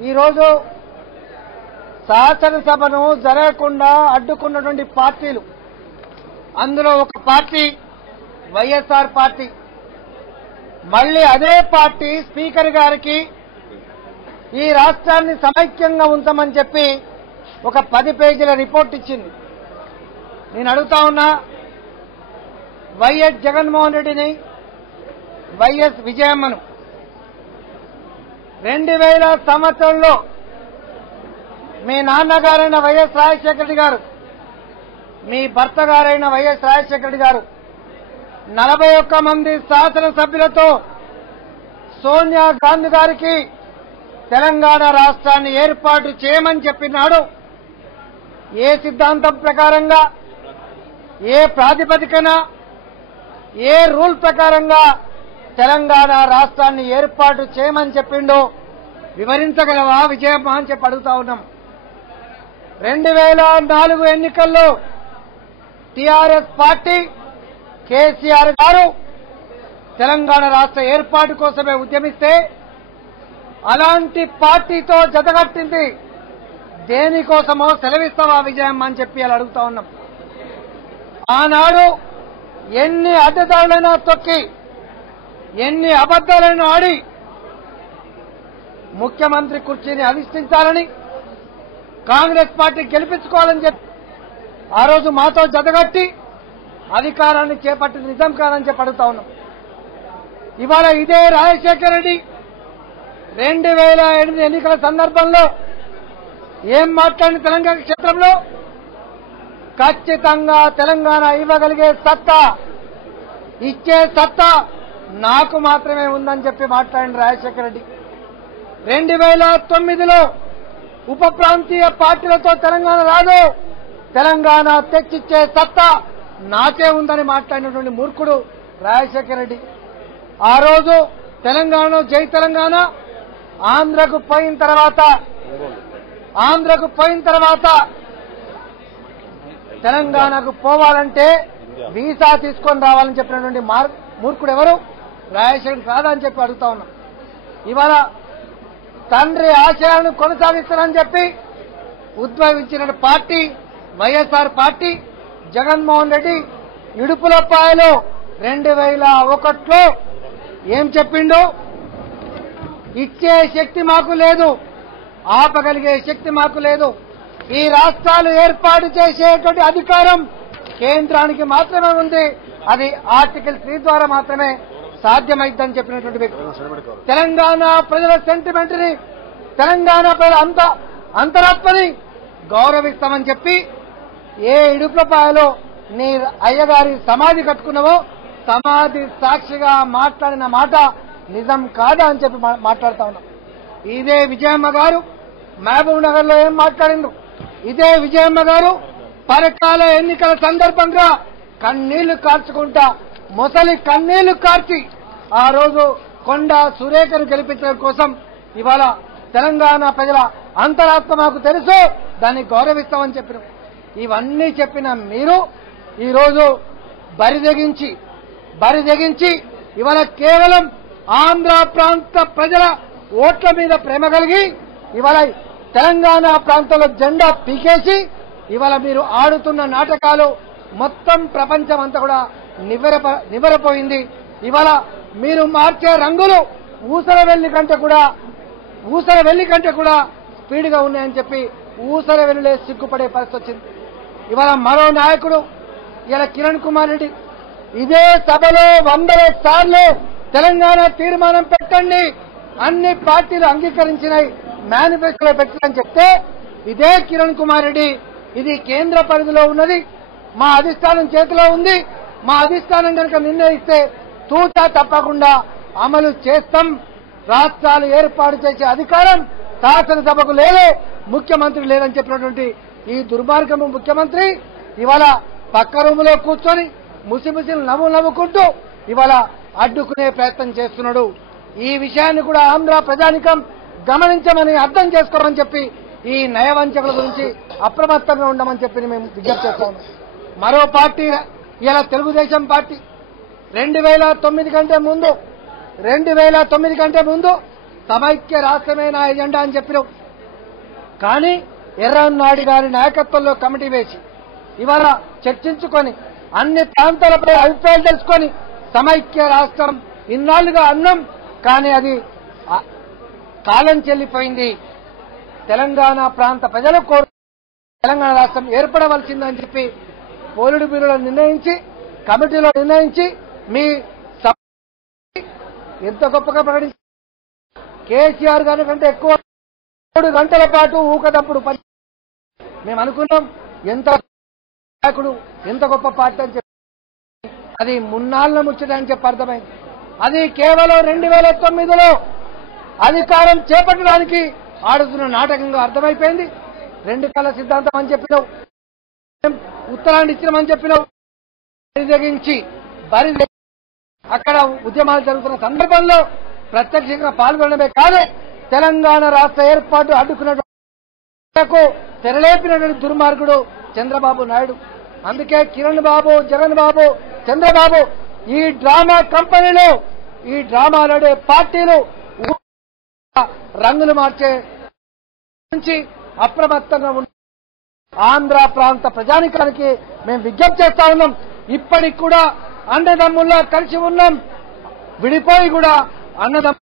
ఈరోజు శాసనసభను జరగకుండా అడ్డుకున్నటువంటి పార్టీలు, అందులో ఒక పార్టీ వైఎస్ఆర్ పార్టీ. మళ్లీ అదే పార్టీ స్పీకర్ గారికి ఈ రాష్ట్రాన్ని సమైక్యంగా ఉంచమని చెప్పి ఒక 10 పేజీల రిపోర్ట్ ఇచ్చింది. నేను అడుగుతా ఉన్నా, వైఎస్ జగన్మోహన్ రెడ్డిని, వైఎస్ విజయమ్మను 2000 సంవత్సరంలో మీ నాన్నగారైన వైఎస్ రాజశేఖర రెడ్డి గారు, మీ భర్త గారైన వైఎస్ రాజశేఖర రెడ్డి గారు 41 మంది శాసనసభ్యులతో సోనియా గాంధీ గారికి తెలంగాణ రాష్ట్రాన్ని ఏర్పాటు చేయమని చెప్పినాడు. ఏ సిద్ధాంతం ప్రకారంగా, ఏ ప్రాతిపదికన, ఏ రూల్ ప్రకారంగా తెలంగాణ రాష్ట్రాన్ని ఏర్పాటు చేయమని చెప్పిండో వివరించగలవా విజయమ్మ అని చెప్పి అడుగుతా ఉన్నాం. 2004 ఎన్నికల్లో టీఆర్ఎస్ పార్టీ కేసీఆర్ గారు తెలంగాణ రాష్ట్ర ఏర్పాటు కోసమే ఉద్యమిస్తే అలాంటి పార్టీతో జతగట్టింది దేనికోసమో సెలవిస్తావా విజయమ్మ అని చెప్పి అలా అడుగుతా ఉన్నాం. ఆనాడు ఎన్ని అడ్డదారులైనా తొక్కి, ఎన్ని అబద్దాలైనా ఆడి ముఖ్యమంత్రి కుర్చీని అధిష్ఠించాలని, కాంగ్రెస్ పార్టీ గెలిపించుకోవాలని చెప్పి ఆ రోజు మాతో జతగట్టి అధికారాన్ని చేపట్టిన నిజం కాదని చెప్పి అడుగుతా ఉన్నాం. ఇవాళ ఇదే రాజశేఖర రెడ్డి 2008 ఎన్నికల సందర్భంలో ఏం మాట్లాడిన తెలంగాణ క్షేత్రంలో ఖచ్చితంగా తెలంగాణ ఇవ్వగలిగే సత్తా, ఇచ్చే సత్తా నాకు మాత్రమే ఉందని చెప్పి మాట్లాడిన రాజశేఖర రెడ్డి 2009లో ఉప ప్రాంతీయ పార్టీలతో తెలంగాణ రాదు, తెలంగాణ తెచ్చిచ్చే సత్తా నాకే ఉందని మాట్లాడినటువంటి మూర్ఖుడు రాజశేఖర రెడ్డి. ఆ రోజు తెలంగాణ జై తెలంగాణ ఆంధ్రకు పోయిన తర్వాత తెలంగాణకు పోవాలంటే వీసా తీసుకొని రావాలని చెప్పినటువంటి మూర్ఖుడు ఎవరు? రాజశేఖర్ కాదా అని చెప్పి అడుగుతా ఉన్నాం. ఇవాళ తండ్రి ఆశయాలను కొనసాగిస్తానని చెప్పి ఉద్భవించిన పార్టీ వైఎస్ఆర్ పార్టీ. జగన్మోహన్ రెడ్డి ఇడుపులపాయలో 2001లో ఏం చెప్పిండు? ఇచ్చే శక్తి మాకు లేదు, ఆపగలిగే శక్తి మాకు లేదు, ఈ రాష్ట్రాలు ఏర్పాటు చేసేటువంటి అధికారం కేంద్రానికి మాత్రమే ఉంది, అది ఆర్టికల్ 3 ద్వారా మాత్రమే సాధ్యమైందని చెప్పినటువంటి వ్యక్తి. తెలంగాణ ప్రజల సెంటిమెంట్ ని, తెలంగాణ ప్రజల అంతరాత్మని గౌరవిస్తామని చెప్పి ఏ ఇడుపులపాయలో నీ అయ్యగారి సమాధి కట్టుకున్నావో సమాధి సాక్షిగా మాట్లాడిన మాట నిజం కాదా అని చెప్పి మాట్లాడుతా ఉన్నాం. ఇదే విజయమ్మ గారు మహబూబ్ నగర్ లో ఏం మాట్లాడిండ్రు? ఇదే విజయమ్మ గారు పరకాల ఎన్నికల సందర్భంగా కన్నీళ్లు కార్చుకుంటా, మొసలి కన్నీళ్లు కార్చి ఆ రోజు కొండ సురేఖను గెలిపించడం కోసం ఇవాళ తెలంగాణ ప్రజల అంతరాత్మ మాకు తెలుసు, దాన్ని గౌరవిస్తామని చెప్పిన. ఇవన్నీ చెప్పిన మీరు ఈరోజు బరిదెగించి ఇవాళ కేవలం ఆంధ్ర ప్రాంత ప్రజల ఓట్ల మీద ప్రేమ కలిగి ఇవాళ తెలంగాణ ప్రాంతంలో జెండా పీకేసి ఇవాళ మీరు ఆడుతున్న నాటకాలు మొత్తం ప్రపంచం అంతా కూడా నివ్వెరపోయింది. ఇవాళ మీరు మార్చే రంగులు ఊసర వెల్లి కంటే కూడా స్పీడ్గా ఉన్నాయని చెప్పి ఊసర వెల్లులే సిగ్గుపడే పరిస్థితి వచ్చింది. ఇవాళ మరో నాయకుడు ఇలా కిరణ్ కుమార్ రెడ్డి ఇదే సభలో 100 సార్లు తెలంగాణ తీర్మానం పెట్టండి, అన్ని పార్టీలు అంగీకరించినాయి, మేనిఫెస్టోలో పెట్టాలని చెప్తే ఇదే కిరణ్ కుమార్ రెడ్డి ఇది కేంద్ర పరిధిలో ఉన్నది, మా అధిష్టానం చేతిలో ఉంది, మా అధిష్టానం కనుక నిర్ణయిస్తే తూచా తప్పకుండా అమలు చేస్తాం, రాష్ట్రాలు ఏర్పాటు చేసే అధికారం శాసనసభకు లేదు, ముఖ్యమంత్రి లేదని చెప్పినటువంటి ఈ దుర్మార్గము ముఖ్యమంత్రి ఇవాళ పక్క రూములో కూర్చొని ముసిముసిలు నవ్వుకుంటూ ఇవాళ అడ్డుకునే ప్రయత్నం చేస్తున్నాడు. ఈ విషయాన్ని కూడా ఆంధ్ర ప్రజానికం గమనించమని అర్థం చేసుకోమని చెప్పి ఈ నయవంచకుల గురించి అప్రమత్తంగా ఉండమని చెప్పి మేము విజ్ఞప్తి చేస్తాము. మరో పార్టీ ఇలా తెలుగుదేశం పార్టీ 2009 కంటే ముందు సమైక్య రాష్ట్రమే నా ఎజెండా అని చెప్పినాం. కానీ ఎర్రన్నాయుడు గారి నాయకత్వంలో కమిటీ వేసి ఇవాళ చర్చించుకొని అన్ని ప్రాంతాలపై అభిప్రాయాలు తెలుసుకొని సమైక్య రాష్ట్రం ఇన్నాళ్లుగా అన్నాం, కానీ అది కాలం చెల్లిపోయింది. తెలంగాణ ప్రాంత ప్రజలు తెలంగాణ రాష్ట్రం ఏర్పడవలసిందని చెప్పి పోలిట్ బ్యూరోలో నిర్ణయించి కమిటీలో నిర్ణయించి మీ ఎంత గొప్పగా ప్రకటించారు. కేసీఆర్ గారి కంటే ఎక్కువ 3 గంటల పాటు ఊకదప్పుడు పని మేము అనుకున్నాం. ఎంత నాయకుడు ఎంత గొప్ప పార్టీ అని చెప్పి అది మున్నాళ్ళ ముచ్చటని చెప్పి అర్థమైంది. అది కేవలం 2009లో అధికారం చేపట్టడానికి ఆడుతున్న నాటకంగా అర్థమైపోయింది. 2 కళ సిద్ధాంతం అని చెప్పినావు, ఉత్తరాన్ని ఇచ్చినామని చెప్పినావు, బరి అక్కడ ఉద్యమాలు జరుగుతున్న సందర్భంలో ప్రత్యక్షంగా పాల్గొనడమే కాదు తెలంగాణ రాష్ట్ర ఏర్పాటు అడ్డుకున్నకు తెరలేపినటువంటి దుర్మార్గుడు చంద్రబాబు నాయుడు. అందుకే కిరణ్ బాబు, జగన్ బాబు, చంద్రబాబు ఈ డ్రామా కంపెనీలు, ఈ డ్రామాలాడే పార్టీలు రంగులు మార్చే నుంచి అప్రమత్తంగా ఉన్న ఆంధ్ర ప్రాంత ప్రజానికానికి మేము విజ్ఞప్తి చేస్తా ఉన్నాం. ఇప్పటికి కూడా అన్నదమ్ముల్లా కలిసి ఉన్నాం, విడిపోయి కూడా అన్నదమ్ములు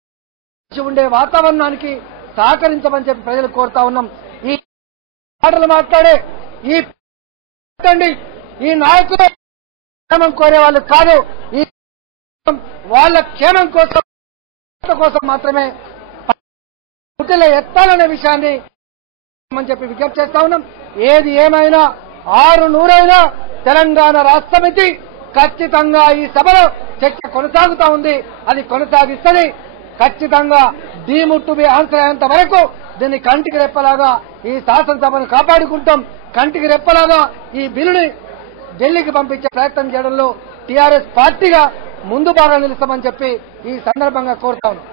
కలిసి ఉండే వాతావరణానికి సహకరించమని చెప్పి ప్రజలు కోరుతా ఉన్నాం. ఈ మాటలు మాట్లాడే ఈ నాయకులు క్షేమం కోరే వాళ్ళు కాదు, ఈ వాళ్ళ క్షేమం కోసం మాత్రమే పుట్టిలో ఎత్తాలనే విషయాన్ని చెప్పి విజ్ఞప్తి చేస్తా ఉన్నాం. ఏది ఏమైనా 600 తెలంగాణ రాష్ట్ర సమితి ఖచ్చితంగా ఈ సభలో చర్చ కొనసాగుతా ఉంది, అది కొనసాగిస్తుంది. ఖచ్చితంగా డీముట్టు బి ఆన్సర్ అయ్యేంత వరకు దీన్ని కంటికి రెప్పలాగా ఈ శాసనసభను కాపాడుకుంటాం. కంటికి రెప్పలాగా ఈ బిల్లుని ఢిల్లీకి పంపించే ప్రయత్నం చేయడంలో టీఆర్ఎస్ పార్టీగా ముందు బాగా నిలుస్తామని చెప్పి ఈ సందర్భంగా కోరుతా ఉన్నాం.